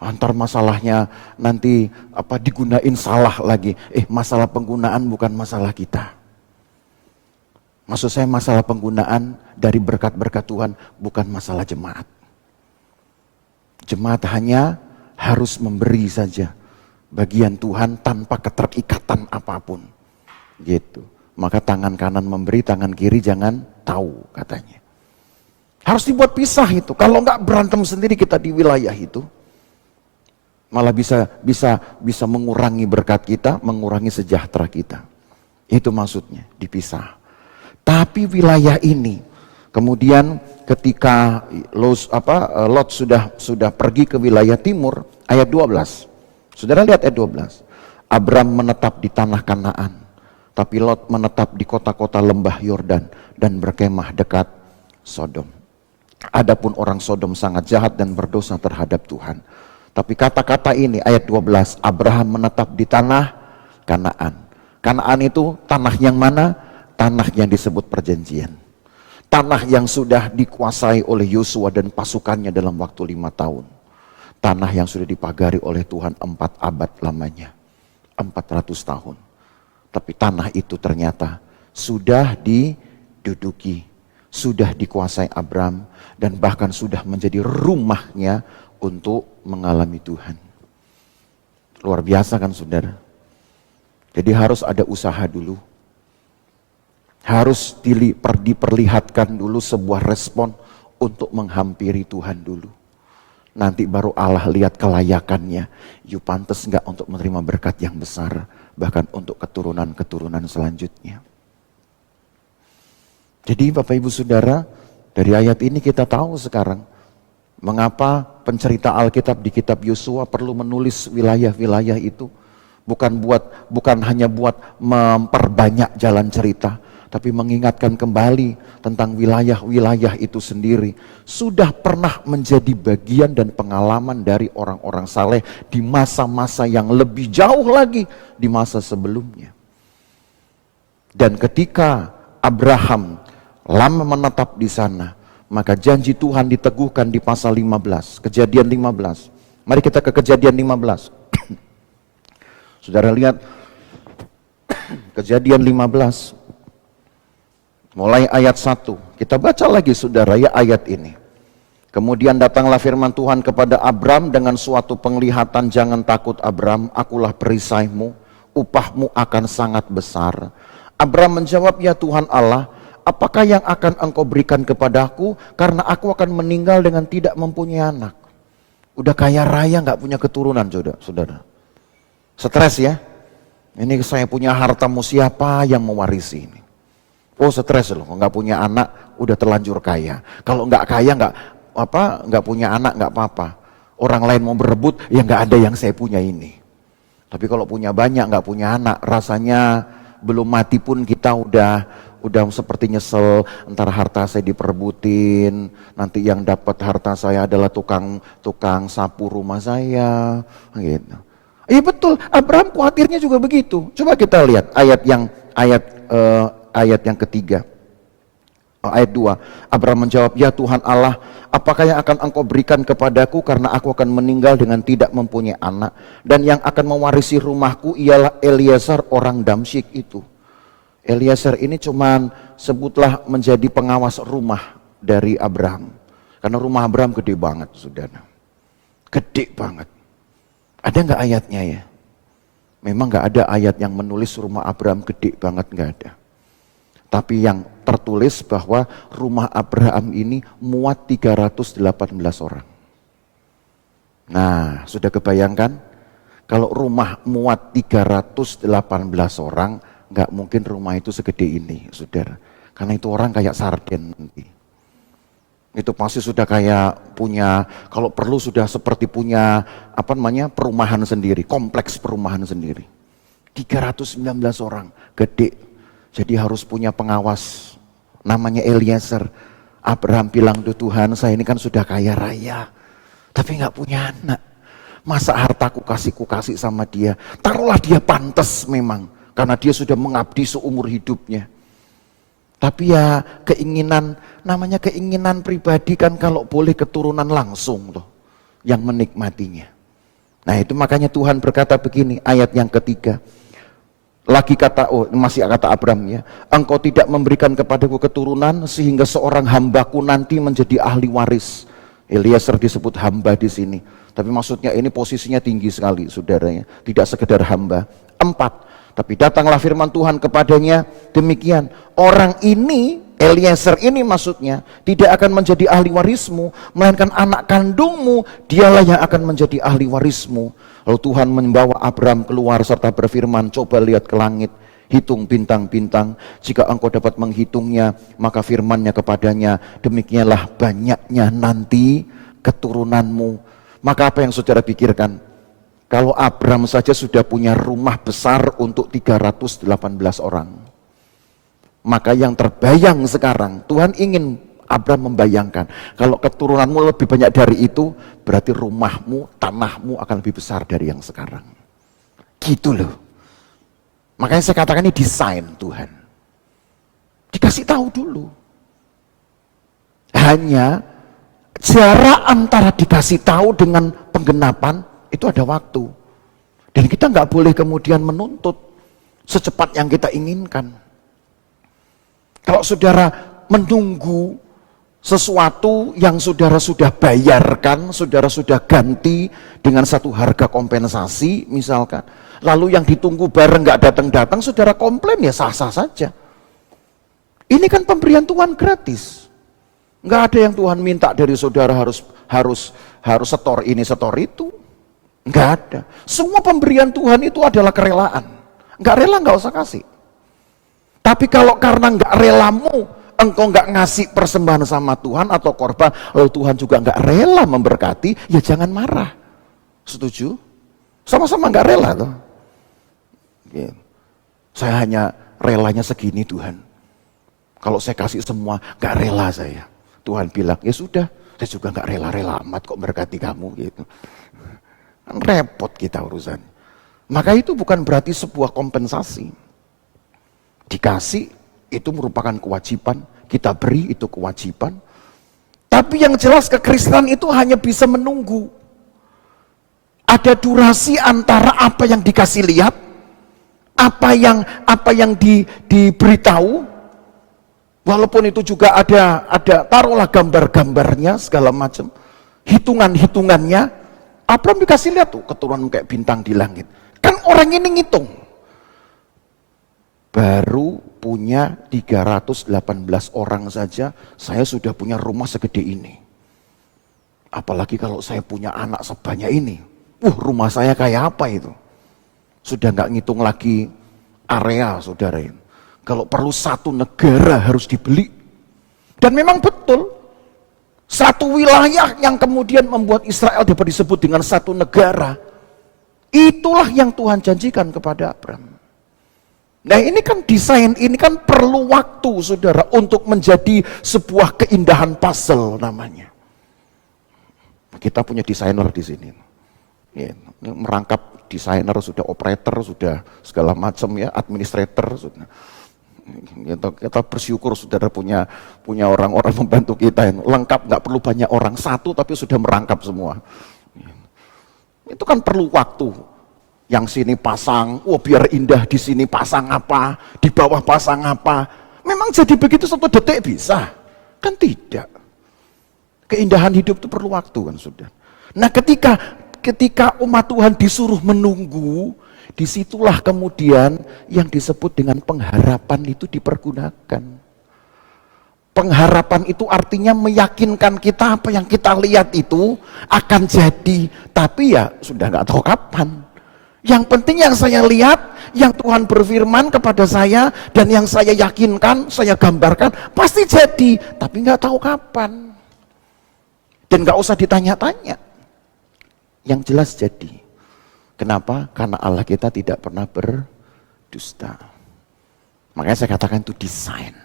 Antar masalahnya nanti digunain salah lagi. Masalah penggunaan bukan masalah kita. Maksud saya masalah penggunaan dari berkat-berkat Tuhan bukan masalah jemaat. Jemaat hanya harus memberi saja bagian Tuhan tanpa keterikatan apapun. Gitu. Maka tangan kanan memberi, tangan kiri jangan tahu katanya. Harus dibuat pisah itu. Kalau enggak berantem sendiri kita di wilayah itu. Malah bisa mengurangi berkat kita, mengurangi sejahtera kita. Itu maksudnya, dipisah. Tapi wilayah ini, kemudian ketika Lot sudah pergi ke wilayah timur, ayat 12. Saudara lihat ayat 12. Abram menetap di tanah Kanaan, tapi Lot menetap di kota-kota lembah Yordan dan berkemah dekat Sodom. Adapun orang Sodom sangat jahat dan berdosa terhadap Tuhan. Tapi kata-kata ini ayat 12, Abraham menetap di tanah Kanaan. Kanaan itu tanah yang mana? Tanah yang disebut perjanjian. Tanah yang sudah dikuasai oleh Yosua dan pasukannya dalam waktu 5 tahun. Tanah yang sudah dipagari oleh Tuhan 4 abad lamanya. 400 tahun. Tapi tanah itu ternyata sudah diduduki, sudah dikuasai Abram, dan bahkan sudah menjadi rumahnya untuk mengalami Tuhan. Luar biasa kan saudara? Jadi harus ada usaha dulu. Harus diperlihatkan dulu sebuah respon untuk menghampiri Tuhan dulu. Nanti baru Allah lihat kelayakannya. You pantas enggak untuk menerima berkat yang besar. Bahkan untuk keturunan-keturunan selanjutnya. Jadi Bapak Ibu Saudara, dari ayat ini kita tahu sekarang mengapa pencerita Alkitab di kitab Yosua perlu menulis wilayah-wilayah itu. Bukan hanya buat memperbanyak jalan cerita, tapi mengingatkan kembali tentang wilayah-wilayah itu sendiri. Sudah pernah menjadi bagian dan pengalaman dari orang-orang saleh di masa-masa yang lebih jauh lagi di masa sebelumnya. Dan ketika Abraham lama menetap di sana, maka janji Tuhan diteguhkan di pasal 15, Kejadian 15. Mari kita ke Kejadian 15. Saudara lihat Kejadian 15. Mulai ayat 1. Kita baca lagi saudara ya ayat ini. Kemudian datanglah firman Tuhan kepada Abram dengan suatu penglihatan, jangan takut Abram, akulah perisaimu, upahmu akan sangat besar. Abram menjawab, ya Tuhan Allah, apakah yang akan engkau berikan kepadaku karena aku akan meninggal dengan tidak mempunyai anak. Udah kaya raya gak punya keturunan saudara. Stres ya. Ini saya punya hartamu, siapa yang mewarisi ini? Oh stres loh, nggak punya anak udah terlanjur kaya. Kalau nggak kaya nggak punya anak nggak apa-apa. Orang lain mau berebut ya nggak ada yang saya punya ini. Tapi kalau punya banyak nggak punya anak, rasanya belum mati pun kita udah seperti nyesel. Entar harta saya diperebutin, nanti yang dapat harta saya adalah tukang sapu rumah saya, gitu. Iya betul, Abraham khawatirnya juga begitu. Coba kita lihat ayat yang ketiga. Ayat 2. Abraham menjawab, ya Tuhan Allah, apakah yang akan engkau berikan kepadaku karena aku akan meninggal dengan tidak mempunyai anak, dan yang akan mewarisi rumahku ialah Eliezer orang Damsyik itu. Eliezer ini cuman sebutlah menjadi pengawas rumah dari Abraham. Karena rumah Abraham gede banget saudara. Gede banget. Ada nggak ayatnya ya? Memang nggak ada ayat yang menulis rumah Abraham gede banget, nggak ada. Tapi yang tertulis bahwa rumah Abraham ini muat 318 orang. Nah, sudah kebayangkan? Kalau rumah muat 318 orang, nggak mungkin rumah itu segede ini, saudara. Karena itu orang kayak sarden nanti. Itu pasti sudah kayak punya, kalau perlu sudah seperti punya perumahan sendiri, kompleks perumahan sendiri. 319 orang, gede. Jadi harus punya pengawas, namanya Eliezer. Abraham bilang, Tuhan saya ini kan sudah kaya raya, tapi nggak punya anak. Masa hartaku kasih sama dia. Taruhlah dia pantas memang, karena dia sudah mengabdi seumur hidupnya. Tapi ya keinginan, namanya keinginan pribadi kan kalau boleh keturunan langsung loh, yang menikmatinya. Nah itu makanya Tuhan berkata begini, ayat yang ketiga. Lagi kata, masih kata Abram ya, engkau tidak memberikan kepadaku keturunan sehingga seorang hambaku nanti menjadi ahli waris. Eliezer disebut hamba di sini. Tapi maksudnya ini posisinya tinggi sekali saudaranya, tidak sekedar hamba. 4, tapi datanglah firman Tuhan kepadanya demikian, orang ini, Eliezer ini maksudnya, tidak akan menjadi ahli warismu, melainkan anak kandungmu, dialah yang akan menjadi ahli warismu. Lalu Tuhan membawa Abram keluar serta berfirman, coba lihat ke langit, hitung bintang-bintang, jika engkau dapat menghitungnya, maka firman-Nya kepadanya, demikianlah banyaknya nanti keturunanmu. Maka apa yang saudara pikirkan? Kalau Abram saja sudah punya rumah besar untuk 318 orang. Maka yang terbayang sekarang, Tuhan ingin Abram membayangkan, kalau keturunanmu lebih banyak dari itu, berarti rumahmu, tanahmu akan lebih besar dari yang sekarang. Gitu loh. Makanya saya katakan ini desain Tuhan. Dikasih tahu dulu. Hanya jarak antara dikasih tahu dengan penggenapan, itu ada waktu. Dan kita nggak boleh kemudian menuntut secepat yang kita inginkan. Kalau saudara menunggu sesuatu yang saudara sudah bayarkan, saudara sudah ganti dengan satu harga kompensasi misalkan, lalu yang ditunggu bareng nggak datang-datang, saudara komplain ya sah-sah saja. Ini kan pemberian Tuhan gratis. Nggak ada yang Tuhan minta dari saudara harus setor ini setor itu. Nggak ada. Semua pemberian Tuhan itu adalah kerelaan. Nggak rela nggak usah kasih. Tapi kalau karena nggak relamu, engkau nggak ngasih persembahan sama Tuhan atau korban, lalu Tuhan juga nggak rela memberkati, ya jangan marah. Setuju? Sama-sama nggak rela tuh. Saya hanya relanya segini Tuhan. Kalau saya kasih semua, nggak rela saya. Tuhan bilang, ya sudah, saya juga nggak rela-rela amat kok berkati kamu gitu. Kan repot kita urusan. Maka itu bukan berarti sebuah kompensasi. Dikasih itu merupakan kewajiban, kita beri itu kewajiban. Tapi yang jelas kekristenan itu hanya bisa menunggu. Ada durasi antara apa yang dikasih lihat, apa yang diberitahu, walaupun itu juga ada taruhlah gambar-gambarnya segala macam, hitungan-hitungannya. Abraham dikasih lihat tuh keturunan kayak bintang di langit. Kan orang ini ngitung. Baru punya 318 orang saja, saya sudah punya rumah segede ini. Apalagi kalau saya punya anak sebanyak ini. Rumah saya kayak apa itu? Sudah nggak ngitung lagi area, saudara. Kalau perlu satu negara harus dibeli. Dan memang betul, satu wilayah yang kemudian membuat Israel dapat disebut dengan satu negara. Itulah yang Tuhan janjikan kepada Abraham. Nah ini kan desain, ini kan perlu waktu saudara untuk menjadi sebuah keindahan puzzle namanya. Kita punya desainer di sini. Ya, merangkap desainer, sudah operator, sudah segala macam ya, administrator. Sudah. Kita bersyukur saudara punya orang-orang membantu kita yang lengkap, nggak perlu banyak orang, satu tapi sudah merangkap semua. Itu kan perlu waktu. Yang sini pasang, biar indah, di sini pasang apa, di bawah pasang apa. Memang jadi begitu 1 detik bisa? Kan tidak. Keindahan hidup itu perlu waktu kan sudah. Nah ketika umat Tuhan disuruh menunggu, disitulah kemudian yang disebut dengan pengharapan itu dipergunakan. Pengharapan itu artinya meyakinkan kita apa yang kita lihat itu akan jadi, tapi ya sudah nggak tahu kapan. Yang penting yang saya lihat, yang Tuhan berfirman kepada saya, dan yang saya yakinkan, saya gambarkan, pasti jadi, tapi nggak tahu kapan. Dan nggak usah ditanya-tanya. Yang jelas jadi. Kenapa? Karena Allah kita tidak pernah berdusta. Makanya saya katakan itu desain.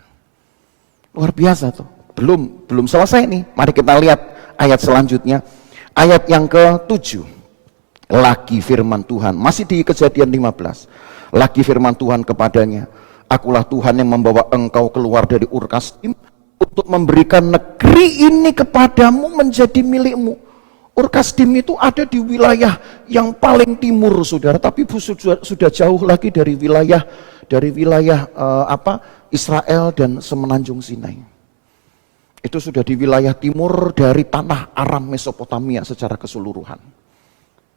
Luar biasa tuh. Belum selesai nih. Mari kita lihat ayat selanjutnya. Ayat yang ke-7. Lagi firman Tuhan, masih di Kejadian 15. Lagi firman Tuhan kepadanya, akulah Tuhan yang membawa engkau keluar dari Ur Kasdim untuk memberikan negeri ini kepadamu menjadi milikmu. Ur Kasdim itu ada di wilayah yang paling timur, saudara, tapi sudah jauh lagi dari wilayah Israel dan semenanjung Sinai. Itu sudah di wilayah timur dari tanah Aram Mesopotamia secara keseluruhan.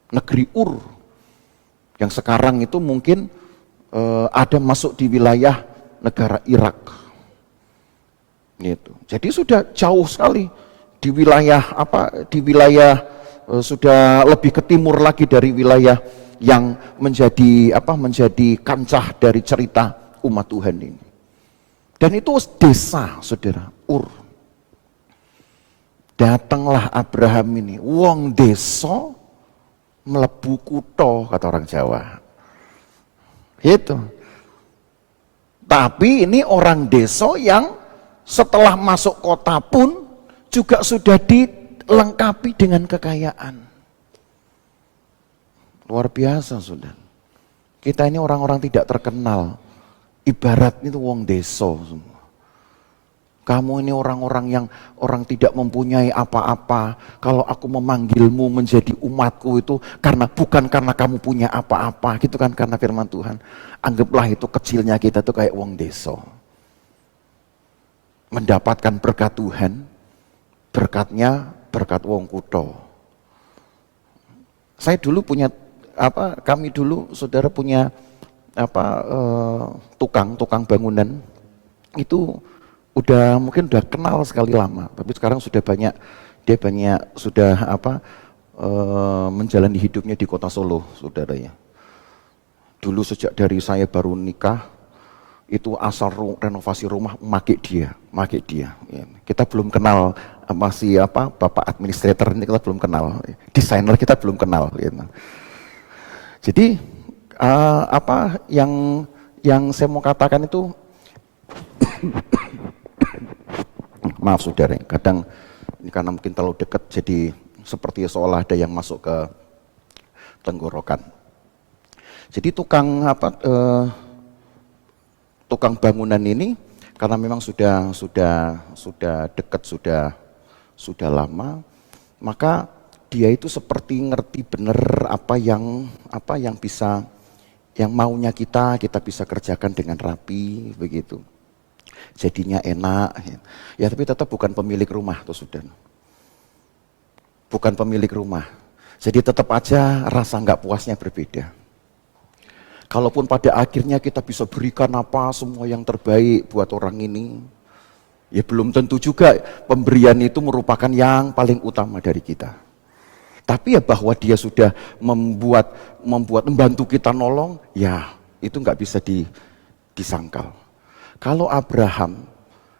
Negeri Ur yang sekarang itu mungkin ada masuk di wilayah negara Irak. Gitu. Jadi sudah jauh sekali di wilayah sudah lebih ke timur lagi dari wilayah yang menjadi kancah dari cerita umat Tuhan ini. Dan itu desa, saudara, Ur. Datanglah Abraham ini, wong desa melebu kutho, kata orang Jawa. Gitu. Tapi ini orang desa yang setelah masuk kota pun juga sudah dilengkapi dengan kekayaan. Luar biasa, saudara. Kita ini orang-orang tidak terkenal. Ibarat itu wong desa semua. Kamu ini orang-orang yang orang tidak mempunyai apa-apa. Kalau aku memanggilmu menjadi umatku itu bukan karena kamu punya apa-apa, gitu kan, karena firman Tuhan. Anggaplah itu kecilnya kita tuh kayak wong desa. Mendapatkan berkat Tuhan, berkatnya berkat wong kutho. Kami dulu saudara punya tukang bangunan itu mungkin udah kenal sekali lama, tapi sekarang dia banyak menjalani hidupnya di kota Solo, saudara ya. Dulu sejak dari saya baru nikah, itu asal renovasi rumah make dia. Ya. Kita belum kenal masih bapak administrator ini kita belum kenal, desainer kita belum kenal. Gitu. Jadi yang saya mau katakan itu maaf saudara, kadang ini karena mungkin terlalu dekat jadi seperti seolah ada yang masuk ke tenggorokan. Jadi tukang bangunan ini karena memang sudah dekat, sudah lama, maka dia itu seperti ngerti benar apa yang maunya kita bisa kerjakan dengan rapi begitu. Jadinya enak. Ya tapi tetap bukan pemilik rumah tuh sudah. Bukan pemilik rumah. Jadi tetap aja rasa nggak puasnya berbeda. Kalaupun pada akhirnya kita bisa berikan semua yang terbaik buat orang ini, ya belum tentu juga pemberian itu merupakan yang paling utama dari kita. Tapi ya bahwa dia sudah membantu kita nolong, ya itu nggak bisa disangkal. Kalau Abraham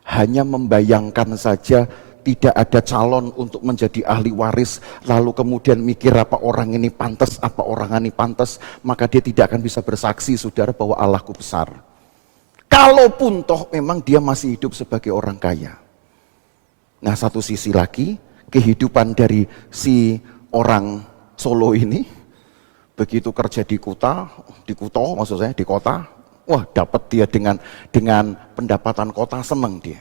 hanya membayangkan saja tidak ada calon untuk menjadi ahli waris, lalu kemudian mikir apa orang ini pantas, maka dia tidak akan bisa bersaksi, saudara, bahwa Allahku besar. Kalaupun toh memang dia masih hidup sebagai orang kaya. Nah, satu sisi lagi, kehidupan dari si orang Solo ini, begitu kerja di kota, wah dapat dia dengan pendapatan kota, senang dia.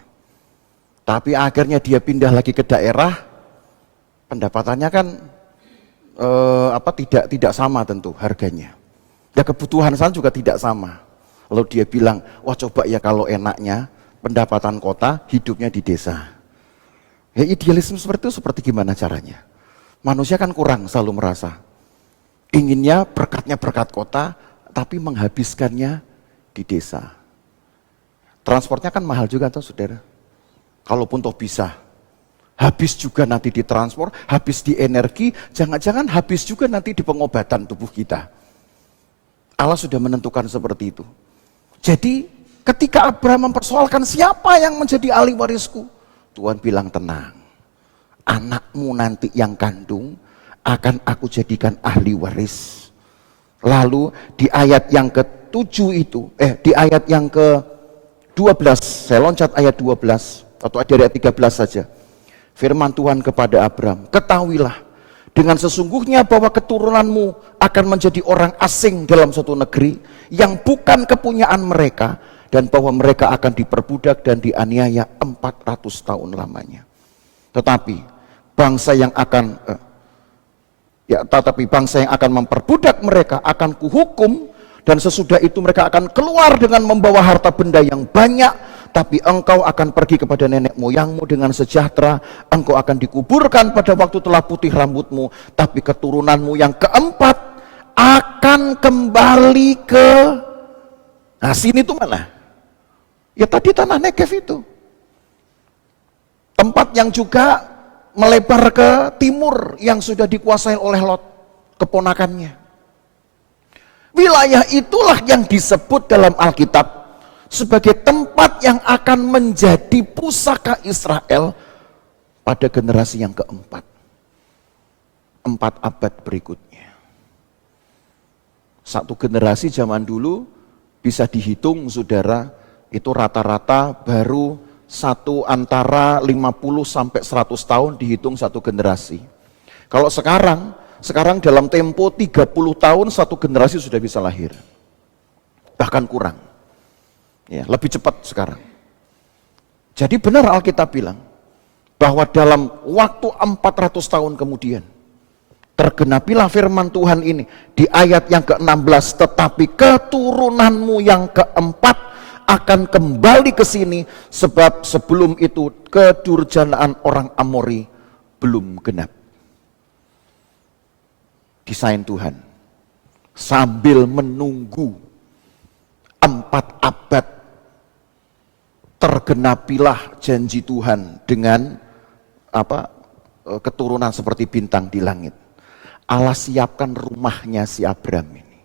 Tapi akhirnya dia pindah lagi ke daerah, pendapatannya kan tidak sama tentu harganya. Ya kebutuhan sana juga tidak sama. Lalu dia bilang, wah coba ya kalau enaknya pendapatan kota, hidupnya di desa. Ya idealisme seperti itu seperti gimana caranya? Manusia kan kurang selalu merasa. Inginnya berkatnya berkat kota, tapi menghabiskannya di desa. Transportnya kan mahal juga tuh saudara. Kalaupun toh bisa, habis juga nanti di transport, habis di energi, jangan-jangan habis juga nanti di pengobatan tubuh kita. Allah sudah menentukan seperti itu. Jadi ketika Abraham mempersoalkan siapa yang menjadi ahli warisku, Tuhan bilang tenang, anakmu nanti yang kandung akan aku jadikan ahli waris. Lalu di ayat yang ke-7 itu, di ayat yang ke-12, saya loncat ayat 12, atau dari ayat 13 saja. Firman Tuhan kepada Abraham, ketahuilah Dengan sesungguhnya bahwa keturunanmu akan menjadi orang asing dalam suatu negeri yang bukan kepunyaan mereka, dan bahwa mereka akan diperbudak dan dianiaya 400 tahun lamanya. Tetapi bangsa yang akan memperbudak mereka akan kuhukum, dan sesudah itu mereka akan keluar dengan membawa harta benda yang banyak. Tapi engkau akan pergi kepada nenek moyangmu dengan sejahtera, engkau akan dikuburkan pada waktu telah putih rambutmu, tapi keturunanmu yang keempat akan kembali ke, nah sini itu mana? Ya tadi tanah Negev itu. Tempat yang juga melebar ke timur yang sudah dikuasai oleh Lot, keponakannya. Wilayah itulah yang disebut dalam Alkitab sebagai tempat yang akan menjadi pusaka Israel pada generasi yang keempat. 4 abad berikutnya. Satu generasi zaman dulu bisa dihitung saudara, itu rata-rata baru antara 50 sampai 100 tahun dihitung satu generasi. Kalau sekarang dalam tempo 30 tahun satu generasi sudah bisa lahir. Bahkan kurang. Ya, lebih cepat sekarang. Jadi benar Alkitab bilang bahwa dalam waktu 400 tahun kemudian tergenapilah firman Tuhan ini di ayat yang ke-16, tetapi keturunanmu yang keempat akan kembali ke sini, sebab sebelum itu kedurjanaan orang Amori belum genap. Desain Tuhan sambil menunggu 4 abad tergenapilah janji Tuhan dengan keturunan seperti bintang di langit. Allah siapkan rumahnya si Abraham ini.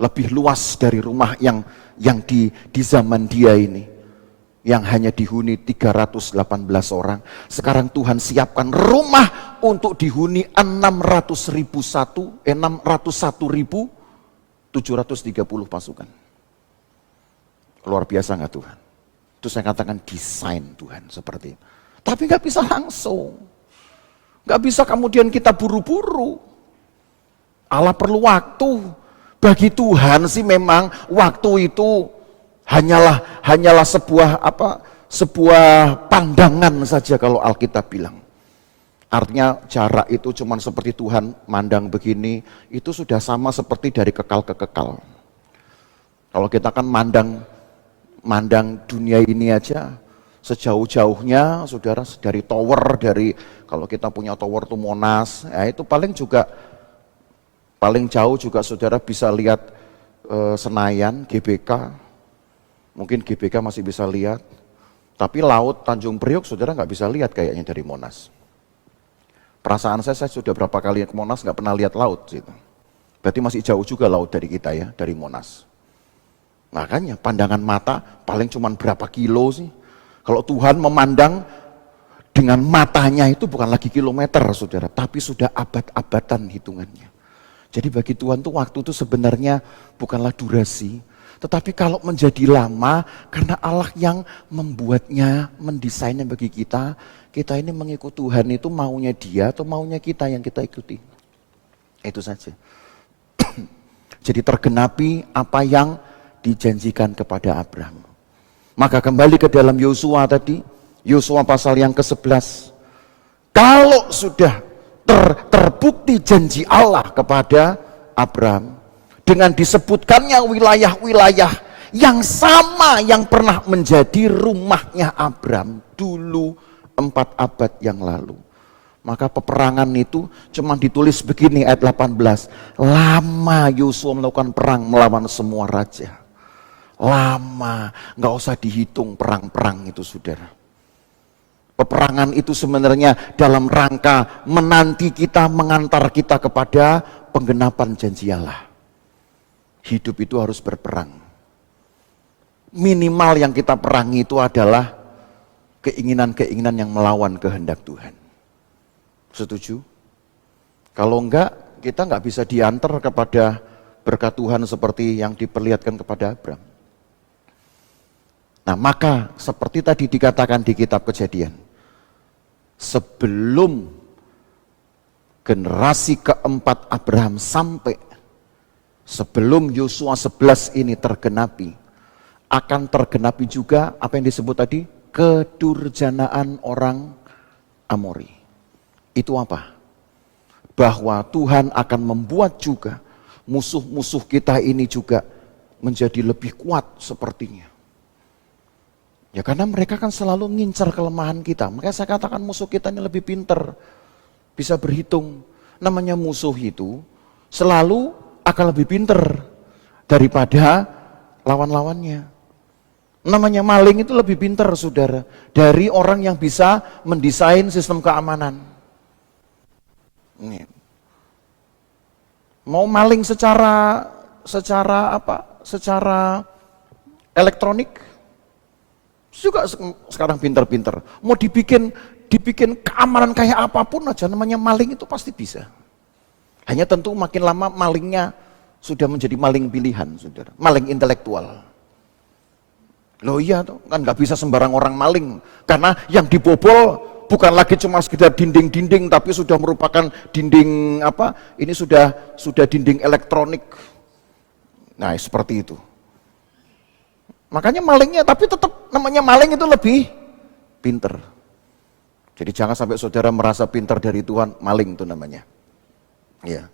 Lebih luas dari rumah yang di zaman dia ini. Yang hanya dihuni 318 orang. Sekarang Tuhan siapkan rumah untuk dihuni 601.730 pasukan. Luar biasa nggak Tuhan? Itu saya katakan desain Tuhan seperti itu. Tapi nggak bisa langsung. Nggak bisa kemudian kita buru-buru. Allah perlu waktu. Bagi Tuhan sih memang waktu itu hanyalah sebuah pandangan saja kalau Alkitab bilang. Artinya jarak itu cuma seperti Tuhan mandang begini, itu sudah sama seperti dari kekal ke kekal. Kalau kita kan mandang dunia ini aja sejauh-jauhnya, saudara, dari tower, kalau kita punya tower tuh Monas, ya itu paling jauh juga saudara bisa lihat Senayan, GBK, mungkin GBK masih bisa lihat, tapi laut Tanjung Priok saudara nggak bisa lihat kayaknya dari Monas. Perasaan saya sudah berapa kali ke Monas nggak pernah lihat laut, gitu. Berarti masih jauh juga laut dari kita ya, dari Monas. Makanya pandangan mata paling cuma berapa kilo sih. Kalau Tuhan memandang dengan matanya itu bukan lagi kilometer saudara, tapi sudah abad-abadan hitungannya. Jadi bagi Tuhan tuh waktu itu sebenarnya bukanlah durasi, tetapi kalau menjadi lama karena Allah yang membuatnya, mendesainnya bagi kita ini mengikut Tuhan itu maunya dia atau maunya kita yang kita ikuti. Itu saja. Jadi tergenapi apa yang dijanjikan kepada Abraham. Maka kembali ke dalam Yosua tadi, Yosua pasal yang ke-11. Kalau sudah terbukti janji Allah kepada Abraham, dengan disebutkannya wilayah-wilayah yang sama yang pernah menjadi rumahnya Abraham dulu 4 abad yang lalu. Maka peperangan itu cuma ditulis begini ayat 18. Lama Yosua melakukan perang melawan semua raja. Lama, nggak usah dihitung perang-perang itu saudara. Peperangan itu sebenarnya dalam rangka menanti kita, mengantar kita kepada penggenapan janji Allah. Hidup itu harus berperang. Minimal yang kita perangi itu adalah keinginan-keinginan yang melawan kehendak Tuhan. Setuju? Kalau enggak, kita enggak bisa diantar kepada berkat Tuhan seperti yang diperlihatkan kepada Abraham. Nah, maka seperti tadi dikatakan di kitab Kejadian, sebelum generasi keempat Abraham sampai sebelum Yosua 11 ini tergenapi, akan tergenapi juga apa yang disebut tadi, kedurjanaan orang Amori. Itu apa? Bahwa Tuhan akan membuat juga musuh-musuh kita ini juga menjadi lebih kuat sepertinya. Ya karena mereka kan selalu ngincar kelemahan kita. Makanya saya katakan musuh kita ini lebih pinter, bisa berhitung. Namanya musuh itu selalu akan lebih pinter daripada lawan-lawannya. Namanya maling itu lebih pinter, saudara, dari orang yang bisa mendesain sistem keamanan. Ini. Mau maling secara elektronik juga sekarang pinter-pinter. Mau dibikin keamanan kayak apapun aja, namanya maling itu pasti bisa. Hanya tentu makin lama malingnya sudah menjadi maling pilihan, saudara. Maling intelektual. Loh iya tuh, kan nggak bisa sembarang orang maling. Karena yang dibobol bukan lagi cuma sekedar dinding-dinding, tapi sudah merupakan dinding ini sudah dinding elektronik. Nah seperti itu. Makanya malingnya, tapi tetap namanya maling itu lebih pinter. Jadi jangan sampai saudara merasa pinter dari Tuhan, maling itu namanya. Ya,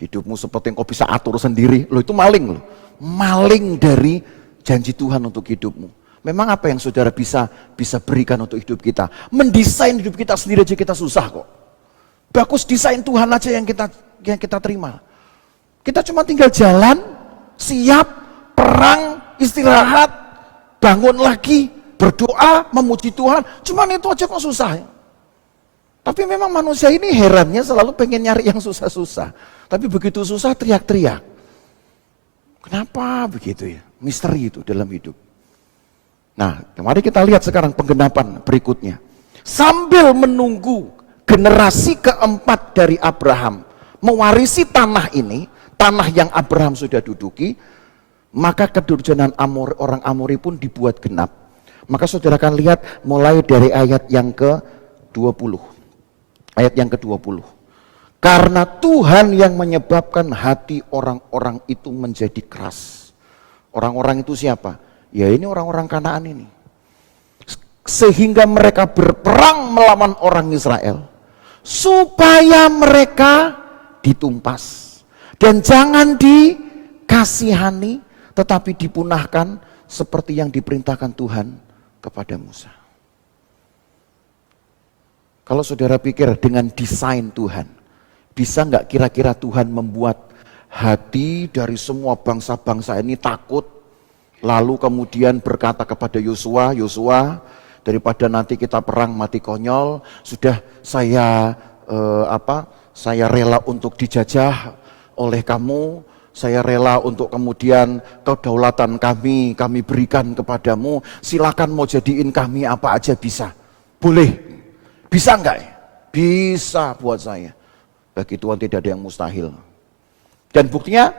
hidupmu seperti yang kau bisa atur sendiri, lo itu maling lo. Maling dari janji Tuhan untuk hidupmu. Memang apa yang saudara bisa berikan untuk hidup kita? Mendesain hidup kita sendiri aja kita susah kok. Bagus desain Tuhan aja yang kita terima. Kita cuma tinggal jalan, siap, perang, istirahat, bangun lagi, berdoa, memuji Tuhan. Cuman itu aja kok susah ya. Tapi memang manusia ini herannya selalu pengen nyari yang susah-susah. Tapi begitu susah teriak-teriak. Kenapa begitu ya? Misteri itu dalam hidup. Nah, mari kita lihat sekarang penggenapan berikutnya. Sambil menunggu generasi keempat dari Abraham mewarisi tanah ini, tanah yang Abraham sudah duduki, maka kedurjanaan orang Amori pun dibuat genap. Maka saudara akan lihat mulai dari ayat yang ke-20. Ayat yang ke-20. Karena Tuhan yang menyebabkan hati orang-orang itu menjadi keras. Orang-orang itu siapa? Ya ini orang-orang Kanaan ini. Sehingga mereka berperang melawan orang Israel. Supaya mereka ditumpas. Dan jangan dikasihani, tetapi dipunahkan seperti yang diperintahkan Tuhan kepada Musa. Kalau saudara pikir dengan desain Tuhan, bisa nggak kira-kira Tuhan membuat hati dari semua bangsa-bangsa ini takut, lalu kemudian berkata kepada Yosua, Yosua, daripada nanti kita perang mati konyol, sudah saya rela untuk dijajah oleh kamu, saya rela untuk kemudian kedaulatan kami berikan kepadamu, silakan mau jadiin kami apa aja bisa, boleh. Bisa enggak ya? Bisa buat saya. Bagi Tuhan tidak ada yang mustahil. Dan buktinya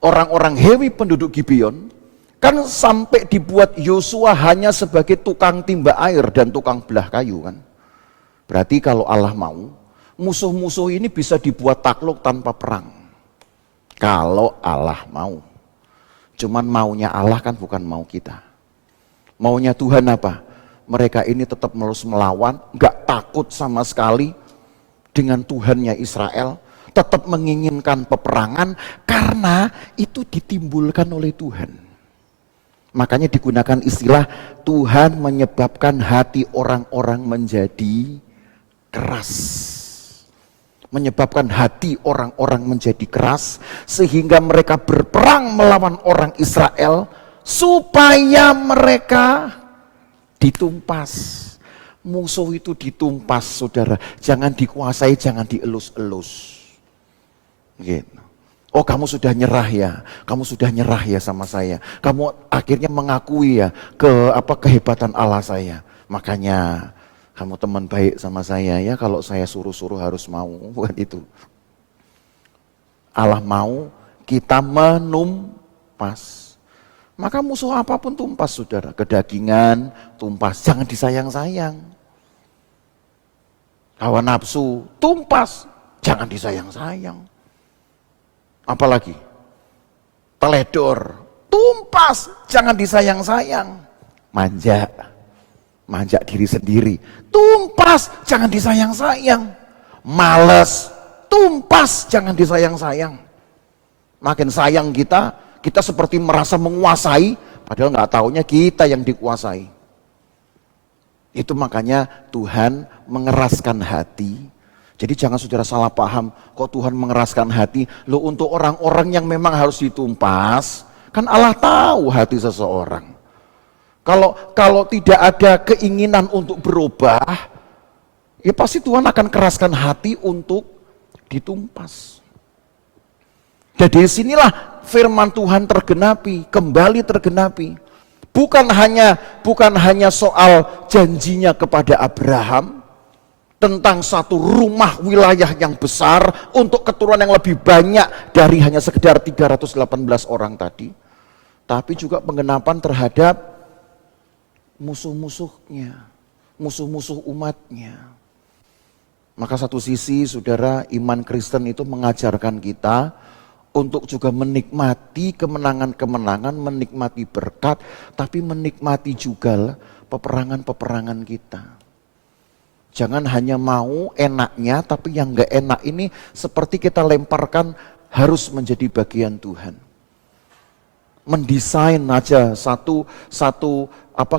orang-orang Hewi penduduk Gibeon kan sampai dibuat Yosua hanya sebagai tukang timba air dan tukang belah kayu kan. Berarti kalau Allah mau, musuh-musuh ini bisa dibuat takluk tanpa perang. Kalau Allah mau. Cuman maunya Allah kan bukan mau kita. Maunya Tuhan apa? Mereka ini tetap terus melawan, gak takut sama sekali dengan Tuhannya Israel, tetap menginginkan peperangan karena itu ditimbulkan oleh Tuhan. Makanya digunakan istilah Tuhan menyebabkan hati orang-orang menjadi keras. Menyebabkan hati orang-orang menjadi keras sehingga mereka berperang melawan orang Israel supaya mereka ditumpas. Musuh itu ditumpas, saudara. Jangan dikuasai, jangan dielus-elus. Gitu. Oh kamu sudah nyerah ya, kamu sudah nyerah ya sama saya. Kamu akhirnya mengakui ya kehebatan Allah saya. Makanya kamu teman baik sama saya ya, kalau saya suruh-suruh harus mau. Bukan itu. Allah mau kita menumpas. Maka musuh apapun tumpas, saudara. Kedagingan, tumpas. Jangan disayang-sayang. Hawa nafsu, tumpas. jangan disayang-sayang. Apalagi teledor, tumpas, jangan disayang-sayang. Manja diri sendiri, tumpas, jangan disayang-sayang. Males, tumpas, jangan disayang-sayang. Makin sayang kita seperti merasa menguasai, padahal nggak taunya kita yang dikuasai. Itu makanya Tuhan mengeraskan hati. Jadi jangan saudara salah paham, kok Tuhan mengeraskan hati. Loh, untuk orang-orang yang memang harus ditumpas, kan Allah tahu hati seseorang. Kalau tidak ada keinginan untuk berubah, ya pasti Tuhan akan keraskan hati untuk ditumpas. Dan dari sinilah firman Tuhan tergenapi, kembali tergenapi. Bukan hanya soal janjinya kepada Abraham tentang satu rumah wilayah yang besar untuk keturunan yang lebih banyak dari hanya sekedar 318 orang tadi, tapi juga penggenapan terhadap musuh-musuhnya, musuh-musuh umatnya. Maka satu sisi saudara, iman Kristen itu mengajarkan kita untuk juga menikmati kemenangan-kemenangan, menikmati berkat, tapi menikmati juga peperangan-peperangan kita. Jangan hanya mau enaknya, tapi yang gak enak ini seperti kita lemparkan harus menjadi bagian Tuhan. Mendesain aja satu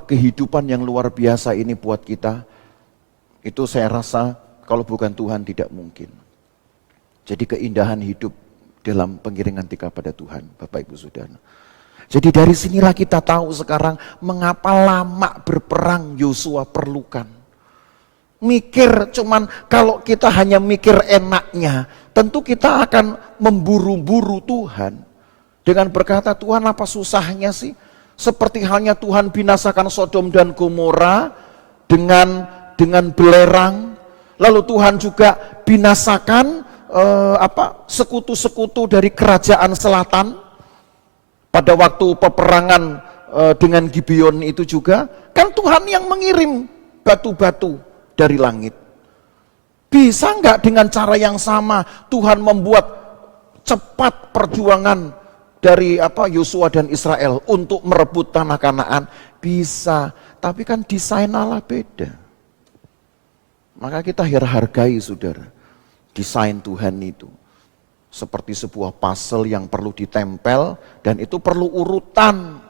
kehidupan yang luar biasa ini buat kita, itu saya rasa kalau bukan Tuhan tidak mungkin. Jadi keindahan hidup dalam pengiringan tika pada Tuhan, Bapak Ibu Saudara. Jadi dari sinilah kita tahu sekarang mengapa lama berperang Yosua perlukan. Mikir cuman, kalau kita hanya mikir enaknya, tentu kita akan memburu-buru Tuhan. Dengan berkata, Tuhan apa susahnya sih? Seperti halnya Tuhan binasakan Sodom dan Gomora dengan belerang. Lalu Tuhan juga binasakan sekutu-sekutu dari kerajaan selatan. Pada waktu peperangan dengan Gibeon itu juga, kan Tuhan yang mengirim batu-batu dari langit. Bisa enggak dengan cara yang sama Tuhan membuat cepat perjuangan dari Yosua dan Israel untuk merebut tanah Kanaan? Bisa, tapi kan desain Allah beda. Maka kita hargai saudara, desain Tuhan itu seperti sebuah puzzle yang perlu ditempel, dan itu perlu urutan.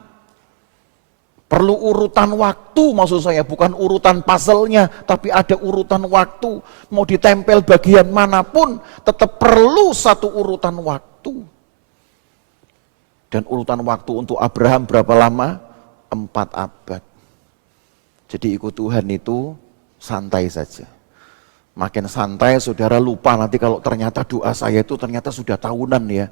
Perlu urutan waktu, maksud saya, bukan urutan puzzle-nya, tapi ada urutan waktu. Mau ditempel bagian manapun, tetap perlu satu urutan waktu. Dan urutan waktu untuk Abraham berapa lama? 4 abad. Jadi ikut Tuhan itu santai saja. Makin santai saudara lupa nanti kalau ternyata doa saya itu ternyata sudah tahunan ya,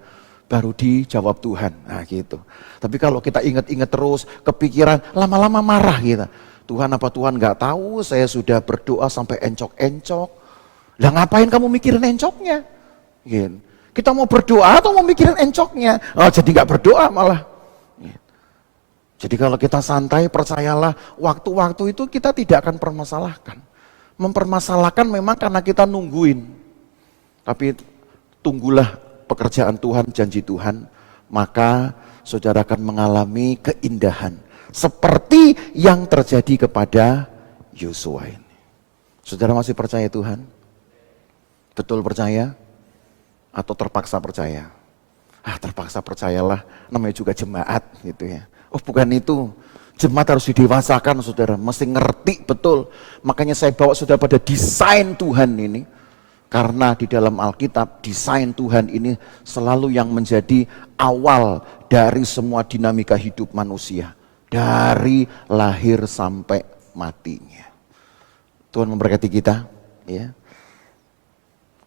baru dijawab Tuhan. Nah gitu. Tapi kalau kita ingat-ingat terus, kepikiran, lama-lama marah kita. Tuhan apa Tuhan gak tahu saya sudah berdoa sampai encok-encok. Lah ngapain kamu mikirin encoknya? Gitu. Kita mau berdoa atau mau mikirin encoknya? Oh, jadi gak berdoa malah. Gitu. Jadi kalau kita santai, percayalah, waktu-waktu itu kita tidak akan permasalahkan. Mempermasalahkan memang karena kita nungguin. Tapi tunggulah pekerjaan Tuhan, janji Tuhan, maka saudara akan mengalami keindahan seperti yang terjadi kepada Yosua ini. Saudara masih percaya Tuhan? Betul percaya? Atau terpaksa percaya? Terpaksa percayalah, namanya juga jemaat gitu ya. Oh bukan itu, jemaat harus didewasakan saudara, mesti ngerti betul. Makanya saya bawa saudara pada desain Tuhan ini. Karena di dalam Alkitab, desain Tuhan ini selalu yang menjadi awal dari semua dinamika hidup manusia. Dari lahir sampai matinya. Tuhan memberkati kita. Ya.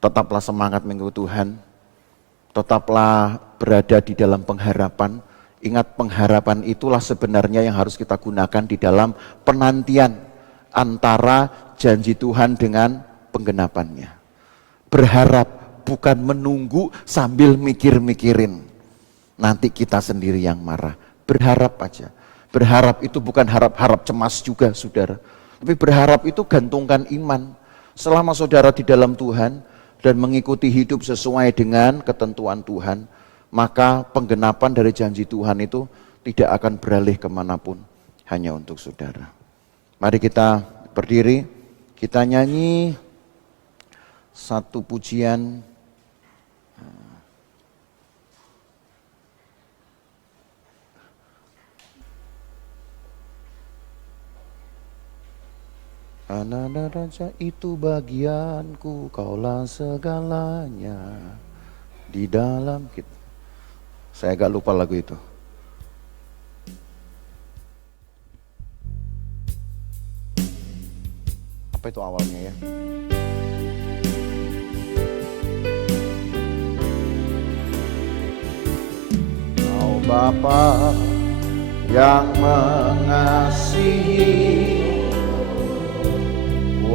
Tetaplah semangat mengikut Tuhan. Tetaplah berada di dalam pengharapan. Ingat, pengharapan itulah sebenarnya yang harus kita gunakan di dalam penantian antara janji Tuhan dengan penggenapannya. Berharap, bukan menunggu sambil mikir-mikirin. Nanti kita sendiri yang marah. Berharap aja. Berharap itu bukan harap-harap cemas juga saudara. Tapi berharap itu gantungkan iman. Selama saudara di dalam Tuhan, dan mengikuti hidup sesuai dengan ketentuan Tuhan, maka penggenapan dari janji Tuhan itu tidak akan beralih kemanapun, hanya untuk saudara. Mari kita berdiri, kita nyanyi satu pujian. Anak raja itu bagianku, kaulah segalanya di dalam kita. Saya agak lupa lagu itu. Apa itu awalnya ya? Kau Bapa yang mengasihi,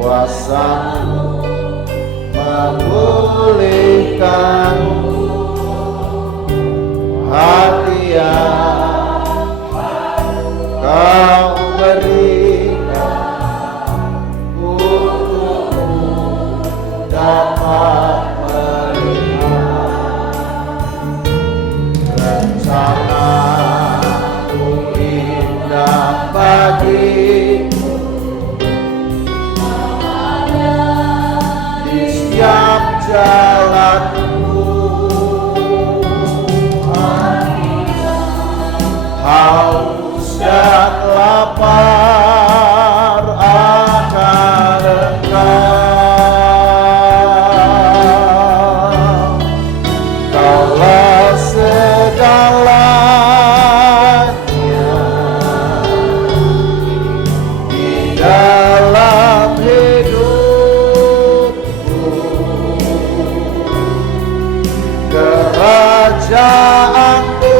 kuasa-Mu memulihkanmu, hati yang Kau berikan untukmu dapat melihat rencana-Mu indah bagimu. Setiap jalanku, haus dan lapar akan Engkau. Kaulah segalanya di dalam hidup. Kerajaanmu,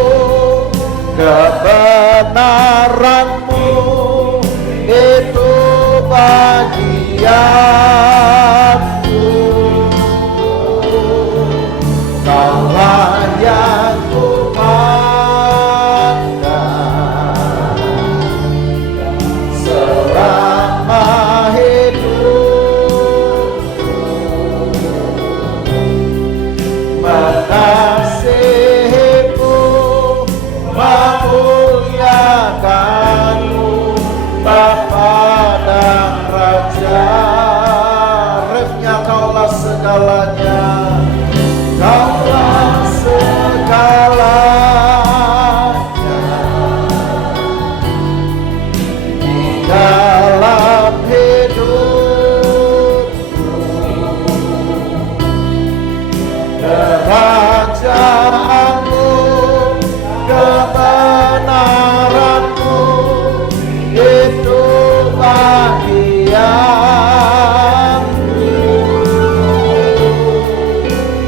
kebenaranmu, itu bagianku. Kaulah yang kupandang selama hidupku. Mengasihimu, memuliakanmu, Bapa dan Raja. Refnya kaulah segalanya, kaulah segalanya di dalam hidupku. Kerajaanmu, kebenaranmu, itu bagianku.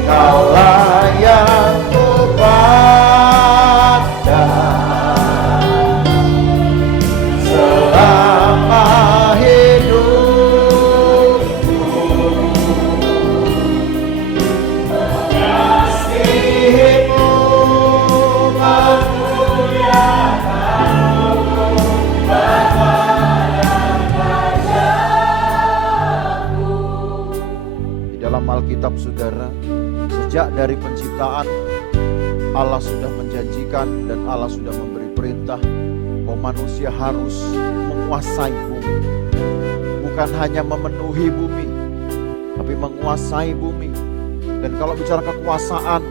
Kaulah yang kupandang selama hidupku. Mengasihimu, memuliakanmu, Bapa dan Rajaku. Di dalam Alkitab saudara, sejak dari penciptaan, Allah sudah menjanjikan dan Allah sudah memberi perintah bahwa manusia harus menguasai bumi. Bukan hanya memenuhi bumi, tapi menguasai bumi. Dan kalau bicara kekuasaan,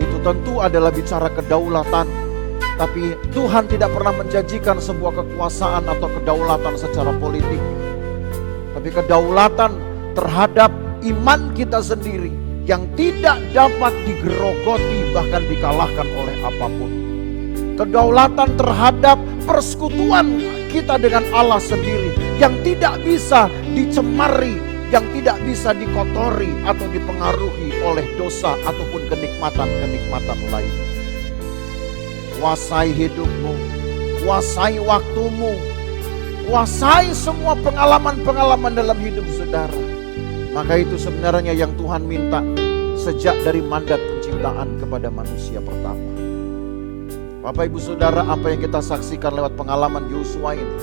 itu tentu adalah bicara kedaulatan. Tapi Tuhan tidak pernah menjanjikan sebuah kekuasaan atau kedaulatan secara politik. Tapi kedaulatan terhadap iman kita sendiri yang tidak dapat digerogoti bahkan dikalahkan oleh apapun. Kedaulatan terhadap persekutuan kita dengan Allah sendiri yang tidak bisa dicemari, yang tidak bisa dikotori atau dipengaruhi oleh dosa ataupun kenikmatan-kenikmatan lain. Kuasai hidupmu, kuasai waktumu, kuasai semua pengalaman-pengalaman dalam hidup saudara. Maka itu sebenarnya yang Tuhan minta sejak dari mandat penciptaan kepada manusia pertama. Bapak Ibu Saudara, apa yang kita saksikan lewat pengalaman Yosua ini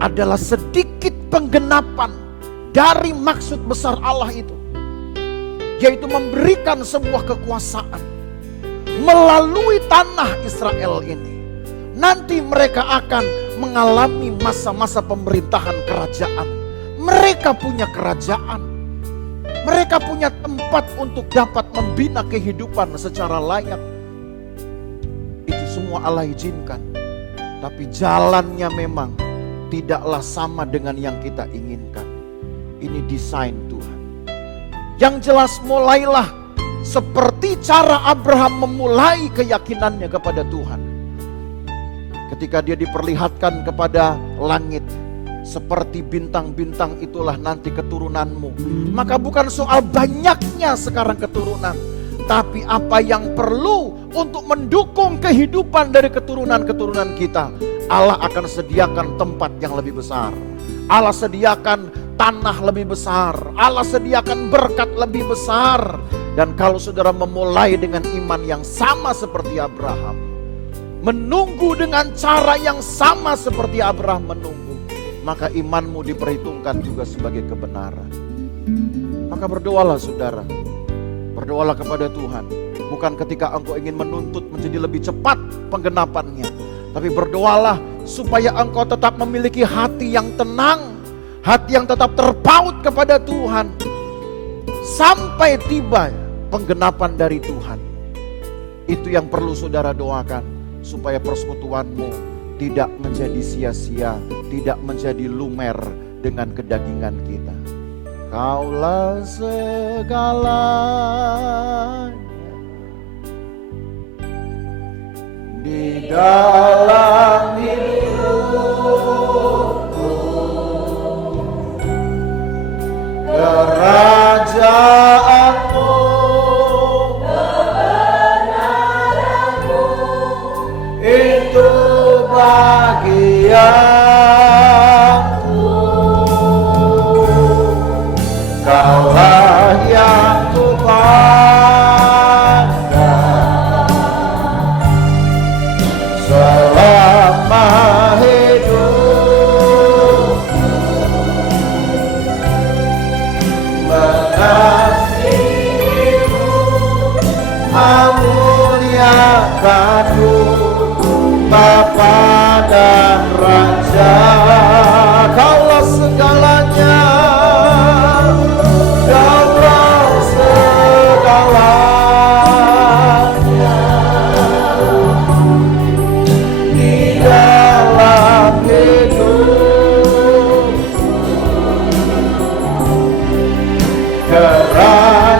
adalah sedikit penggenapan dari maksud besar Allah itu. yaitu memberikan sebuah kekuasaan melalui tanah Israel ini. Nanti mereka akan mengalami masa-masa pemerintahan kerajaan. Mereka punya kerajaan. Mereka punya tempat untuk dapat membina kehidupan secara layak. Itu semua Allah izinkan. Tapi jalannya memang tidaklah sama dengan yang kita inginkan. Ini desain Tuhan. Yang jelas mulailah seperti cara Abraham memulai keyakinannya kepada Tuhan. Ketika dia diperlihatkan kepada langit, seperti bintang-bintang itulah nanti keturunanmu. Maka bukan soal banyaknya sekarang keturunan, tapi apa yang perlu untuk mendukung kehidupan dari keturunan-keturunan kita. Allah akan sediakan tempat yang lebih besar. Allah sediakan tanah lebih besar. Allah sediakan berkat lebih besar. Dan kalau saudara memulai dengan iman yang sama seperti Abraham, menunggu dengan cara yang sama seperti Abraham menunggu, maka imanmu diperhitungkan juga sebagai kebenaran. Maka berdoalah saudara. Berdoalah kepada Tuhan. Bukan ketika engkau ingin menuntut menjadi lebih cepat penggenapannya. Tapi berdoalah supaya engkau tetap memiliki hati yang tenang. Hati yang tetap terpaut kepada Tuhan. Sampai tiba penggenapan dari Tuhan. Itu yang perlu saudara doakan. Supaya persekutuanmu tidak menjadi sia-sia. Tidak menjadi lumer dengan kedagingan kita. Kaulah segalanya di dalam hidupku, kerajaanmu, kebenaranmu, itu bagian. Kaulah yang kupandang selama hidupku, mengasihimu, amuniakanmu, Bapa dan Raja. Kaulah segalanya.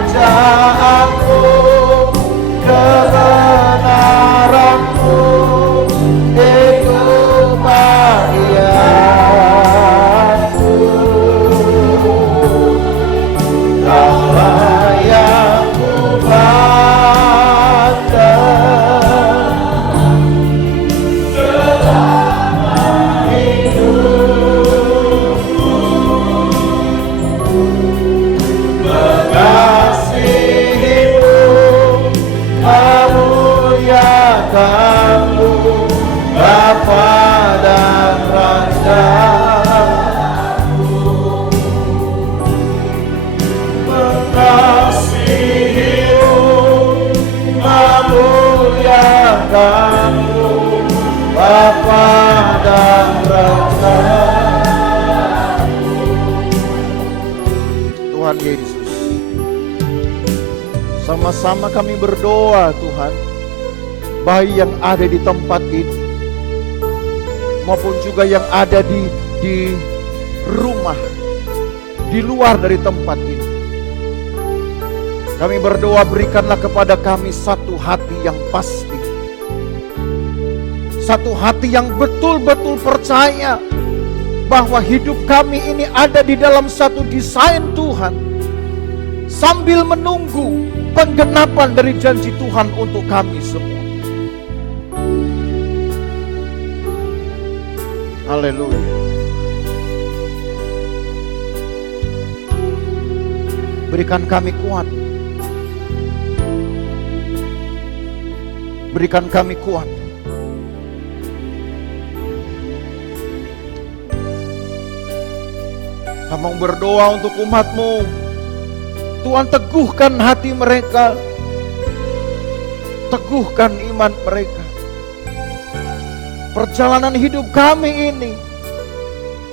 Kerajaanmu, kebenaranmu, itu bagianku. Kaulah yang kupandang selama hidupku, mengasihimu, amuniakanmu, Bapa dan Raja. Mengasihimu, amuniakanmu, Bapa dan Raja. Tuhan Yesus, sama-sama kami berdoa Tuhan, baik yang ada di tempat ini maupun juga yang ada di rumah, di luar dari tempat ini. Kami berdoa, berikanlah kepada kami satu hati yang pasti, satu hati yang betul-betul percaya bahwa hidup kami ini ada di dalam satu desain Tuhan, sambil menunggu penggenapan dari janji Tuhan untuk kami semua. Haleluya. Berikan kami kuat. Berikan kami kuat. Kami berdoa untuk umat-Mu. Tuhan, teguhkan hati mereka, teguhkan iman mereka. Perjalanan hidup kami ini,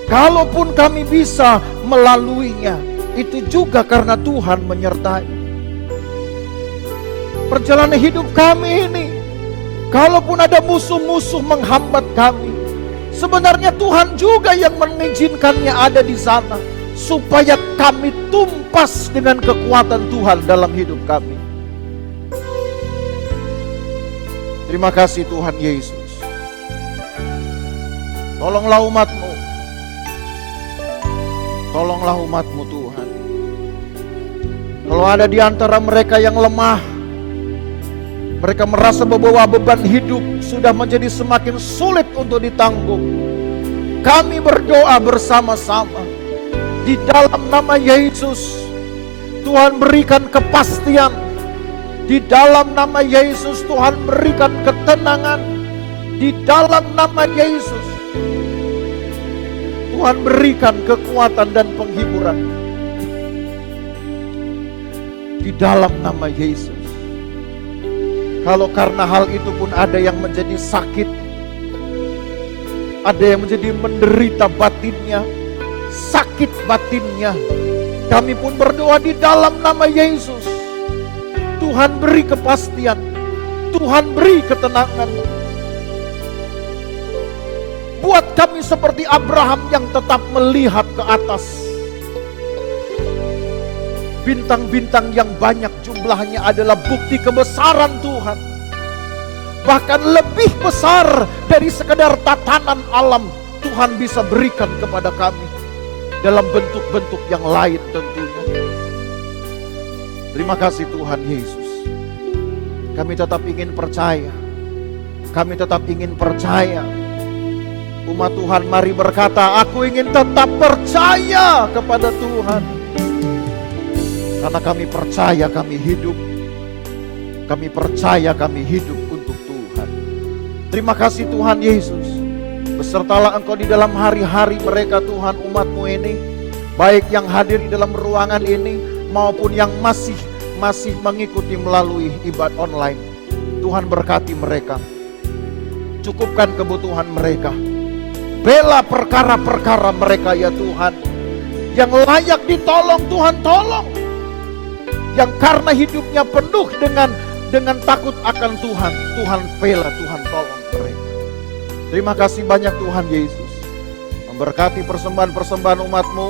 kalaupun kami bisa melaluinya, itu juga karena Tuhan menyertai. Perjalanan hidup kami ini, kalaupun ada musuh-musuh menghambat kami, sebenarnya Tuhan juga yang mengizinkannya ada di sana, supaya kami tumpas dengan kekuatan Tuhan dalam hidup kami. Terima kasih Tuhan Yesus. Tolonglah umat-Mu. Tolonglah umat-Mu Tuhan. Kalau ada di antara mereka yang lemah, mereka merasa bahwa beban hidup sudah menjadi semakin sulit untuk ditanggung, kami berdoa bersama-sama. Di dalam nama Yesus, Tuhan berikan kepastian. Di dalam nama Yesus, Tuhan berikan ketenangan. Di dalam nama Yesus, Tuhan berikan kekuatan dan penghiburan. Di dalam nama Yesus. Kalau karena hal itu pun ada yang menjadi sakit, ada yang menjadi menderita batinnya, sakit batinnya, kami pun berdoa di dalam nama Yesus. Tuhan beri kepastian, Tuhan beri ketenangan. Buat kami seperti Abraham yang tetap melihat ke atas. Bintang-bintang yang banyak jumlahnya adalah bukti kebesaran Tuhan. Bahkan lebih besar dari sekedar tatanan alam, Tuhan bisa berikan kepada kami dalam bentuk-bentuk yang lain tentunya. Terima kasih Tuhan Yesus. Kami tetap ingin percaya. Kami tetap ingin percaya. Umat Tuhan mari berkata, aku ingin tetap percaya kepada Tuhan. Karena kami percaya kami hidup. Kami percaya kami hidup untuk Tuhan. Terima kasih Tuhan Yesus. Besertalah Engkau di dalam hari-hari mereka Tuhan, umat-Mu ini. Baik yang hadir di dalam ruangan ini maupun yang masih mengikuti melalui ibadah online. Tuhan berkati mereka. Cukupkan kebutuhan mereka. Bela perkara-perkara mereka ya Tuhan. Yang layak ditolong Tuhan tolong. Yang karena hidupnya penuh dengan takut akan Tuhan, Tuhan bela, Tuhan tolong mereka. Terima kasih banyak Tuhan Yesus. Memberkati persembahan-persembahan umat-Mu,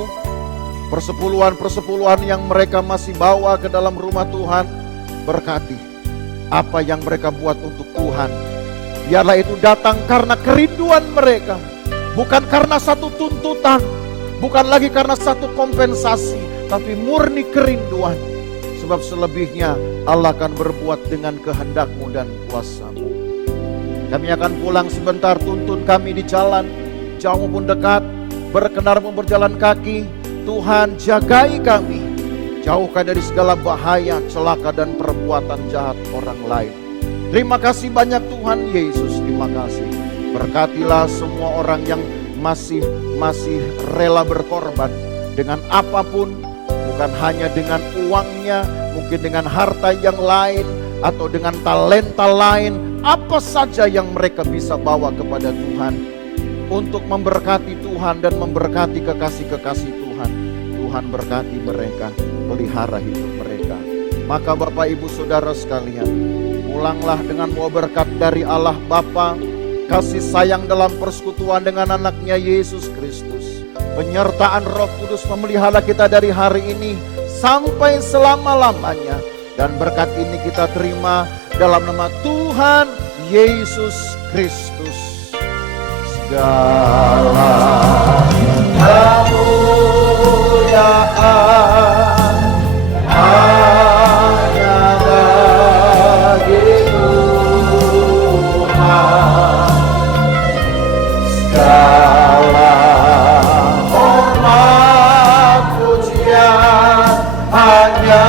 persepuluhan-persepuluhan yang mereka masih bawa ke dalam rumah Tuhan. Berkati apa yang mereka buat untuk Tuhan. Biarlah itu datang karena kerinduan mereka, bukan karena satu tuntutan, bukan lagi karena satu kompensasi, tapi murni kerinduan. Sebab selebihnya Allah akan berbuat dengan kehendak-Mu dan kuasa-Mu. Kami akan pulang sebentar, tuntun kami di jalan, jauh maupun dekat, berkenar maupun berjalan kaki. Tuhan jagai kami, jauhkan dari segala bahaya, celaka dan perbuatan jahat orang lain. Terima kasih banyak Tuhan Yesus, terima kasih. Berkatilah semua orang yang masih rela berkorban dengan apapun, bukan hanya dengan uangnya, mungkin dengan harta yang lain, atau dengan talenta lain, apa saja yang mereka bisa bawa kepada Tuhan, untuk memberkati Tuhan dan memberkati kekasih-kekasih Tuhan. Tuhan berkati mereka, pelihara hidup mereka. Maka Bapak Ibu Saudara sekalian, pulanglah dengan bawa berkat dari Allah Bapa, kasih sayang dalam persekutuan dengan anaknya Yesus Kristus, penyertaan Roh Kudus memelihara kita dari hari ini sampai selama-lamanya. Dan berkat ini kita terima dalam nama Tuhan Yesus Kristus. Segala kemuliaan hanya bagi Tuhan. Segala hormat pujian hanya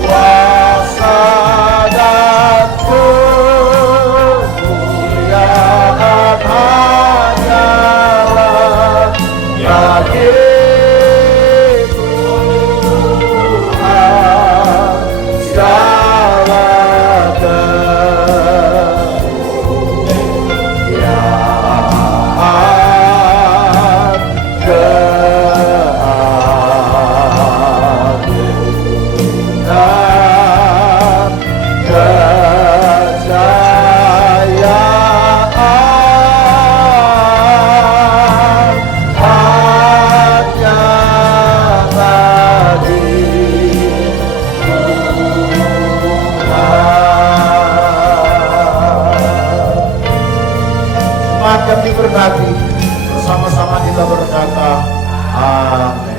kuasa dan dan kejayaan hanya bagi Tuhan. Semakin diberkati, bersama-sama kita berkata, amin.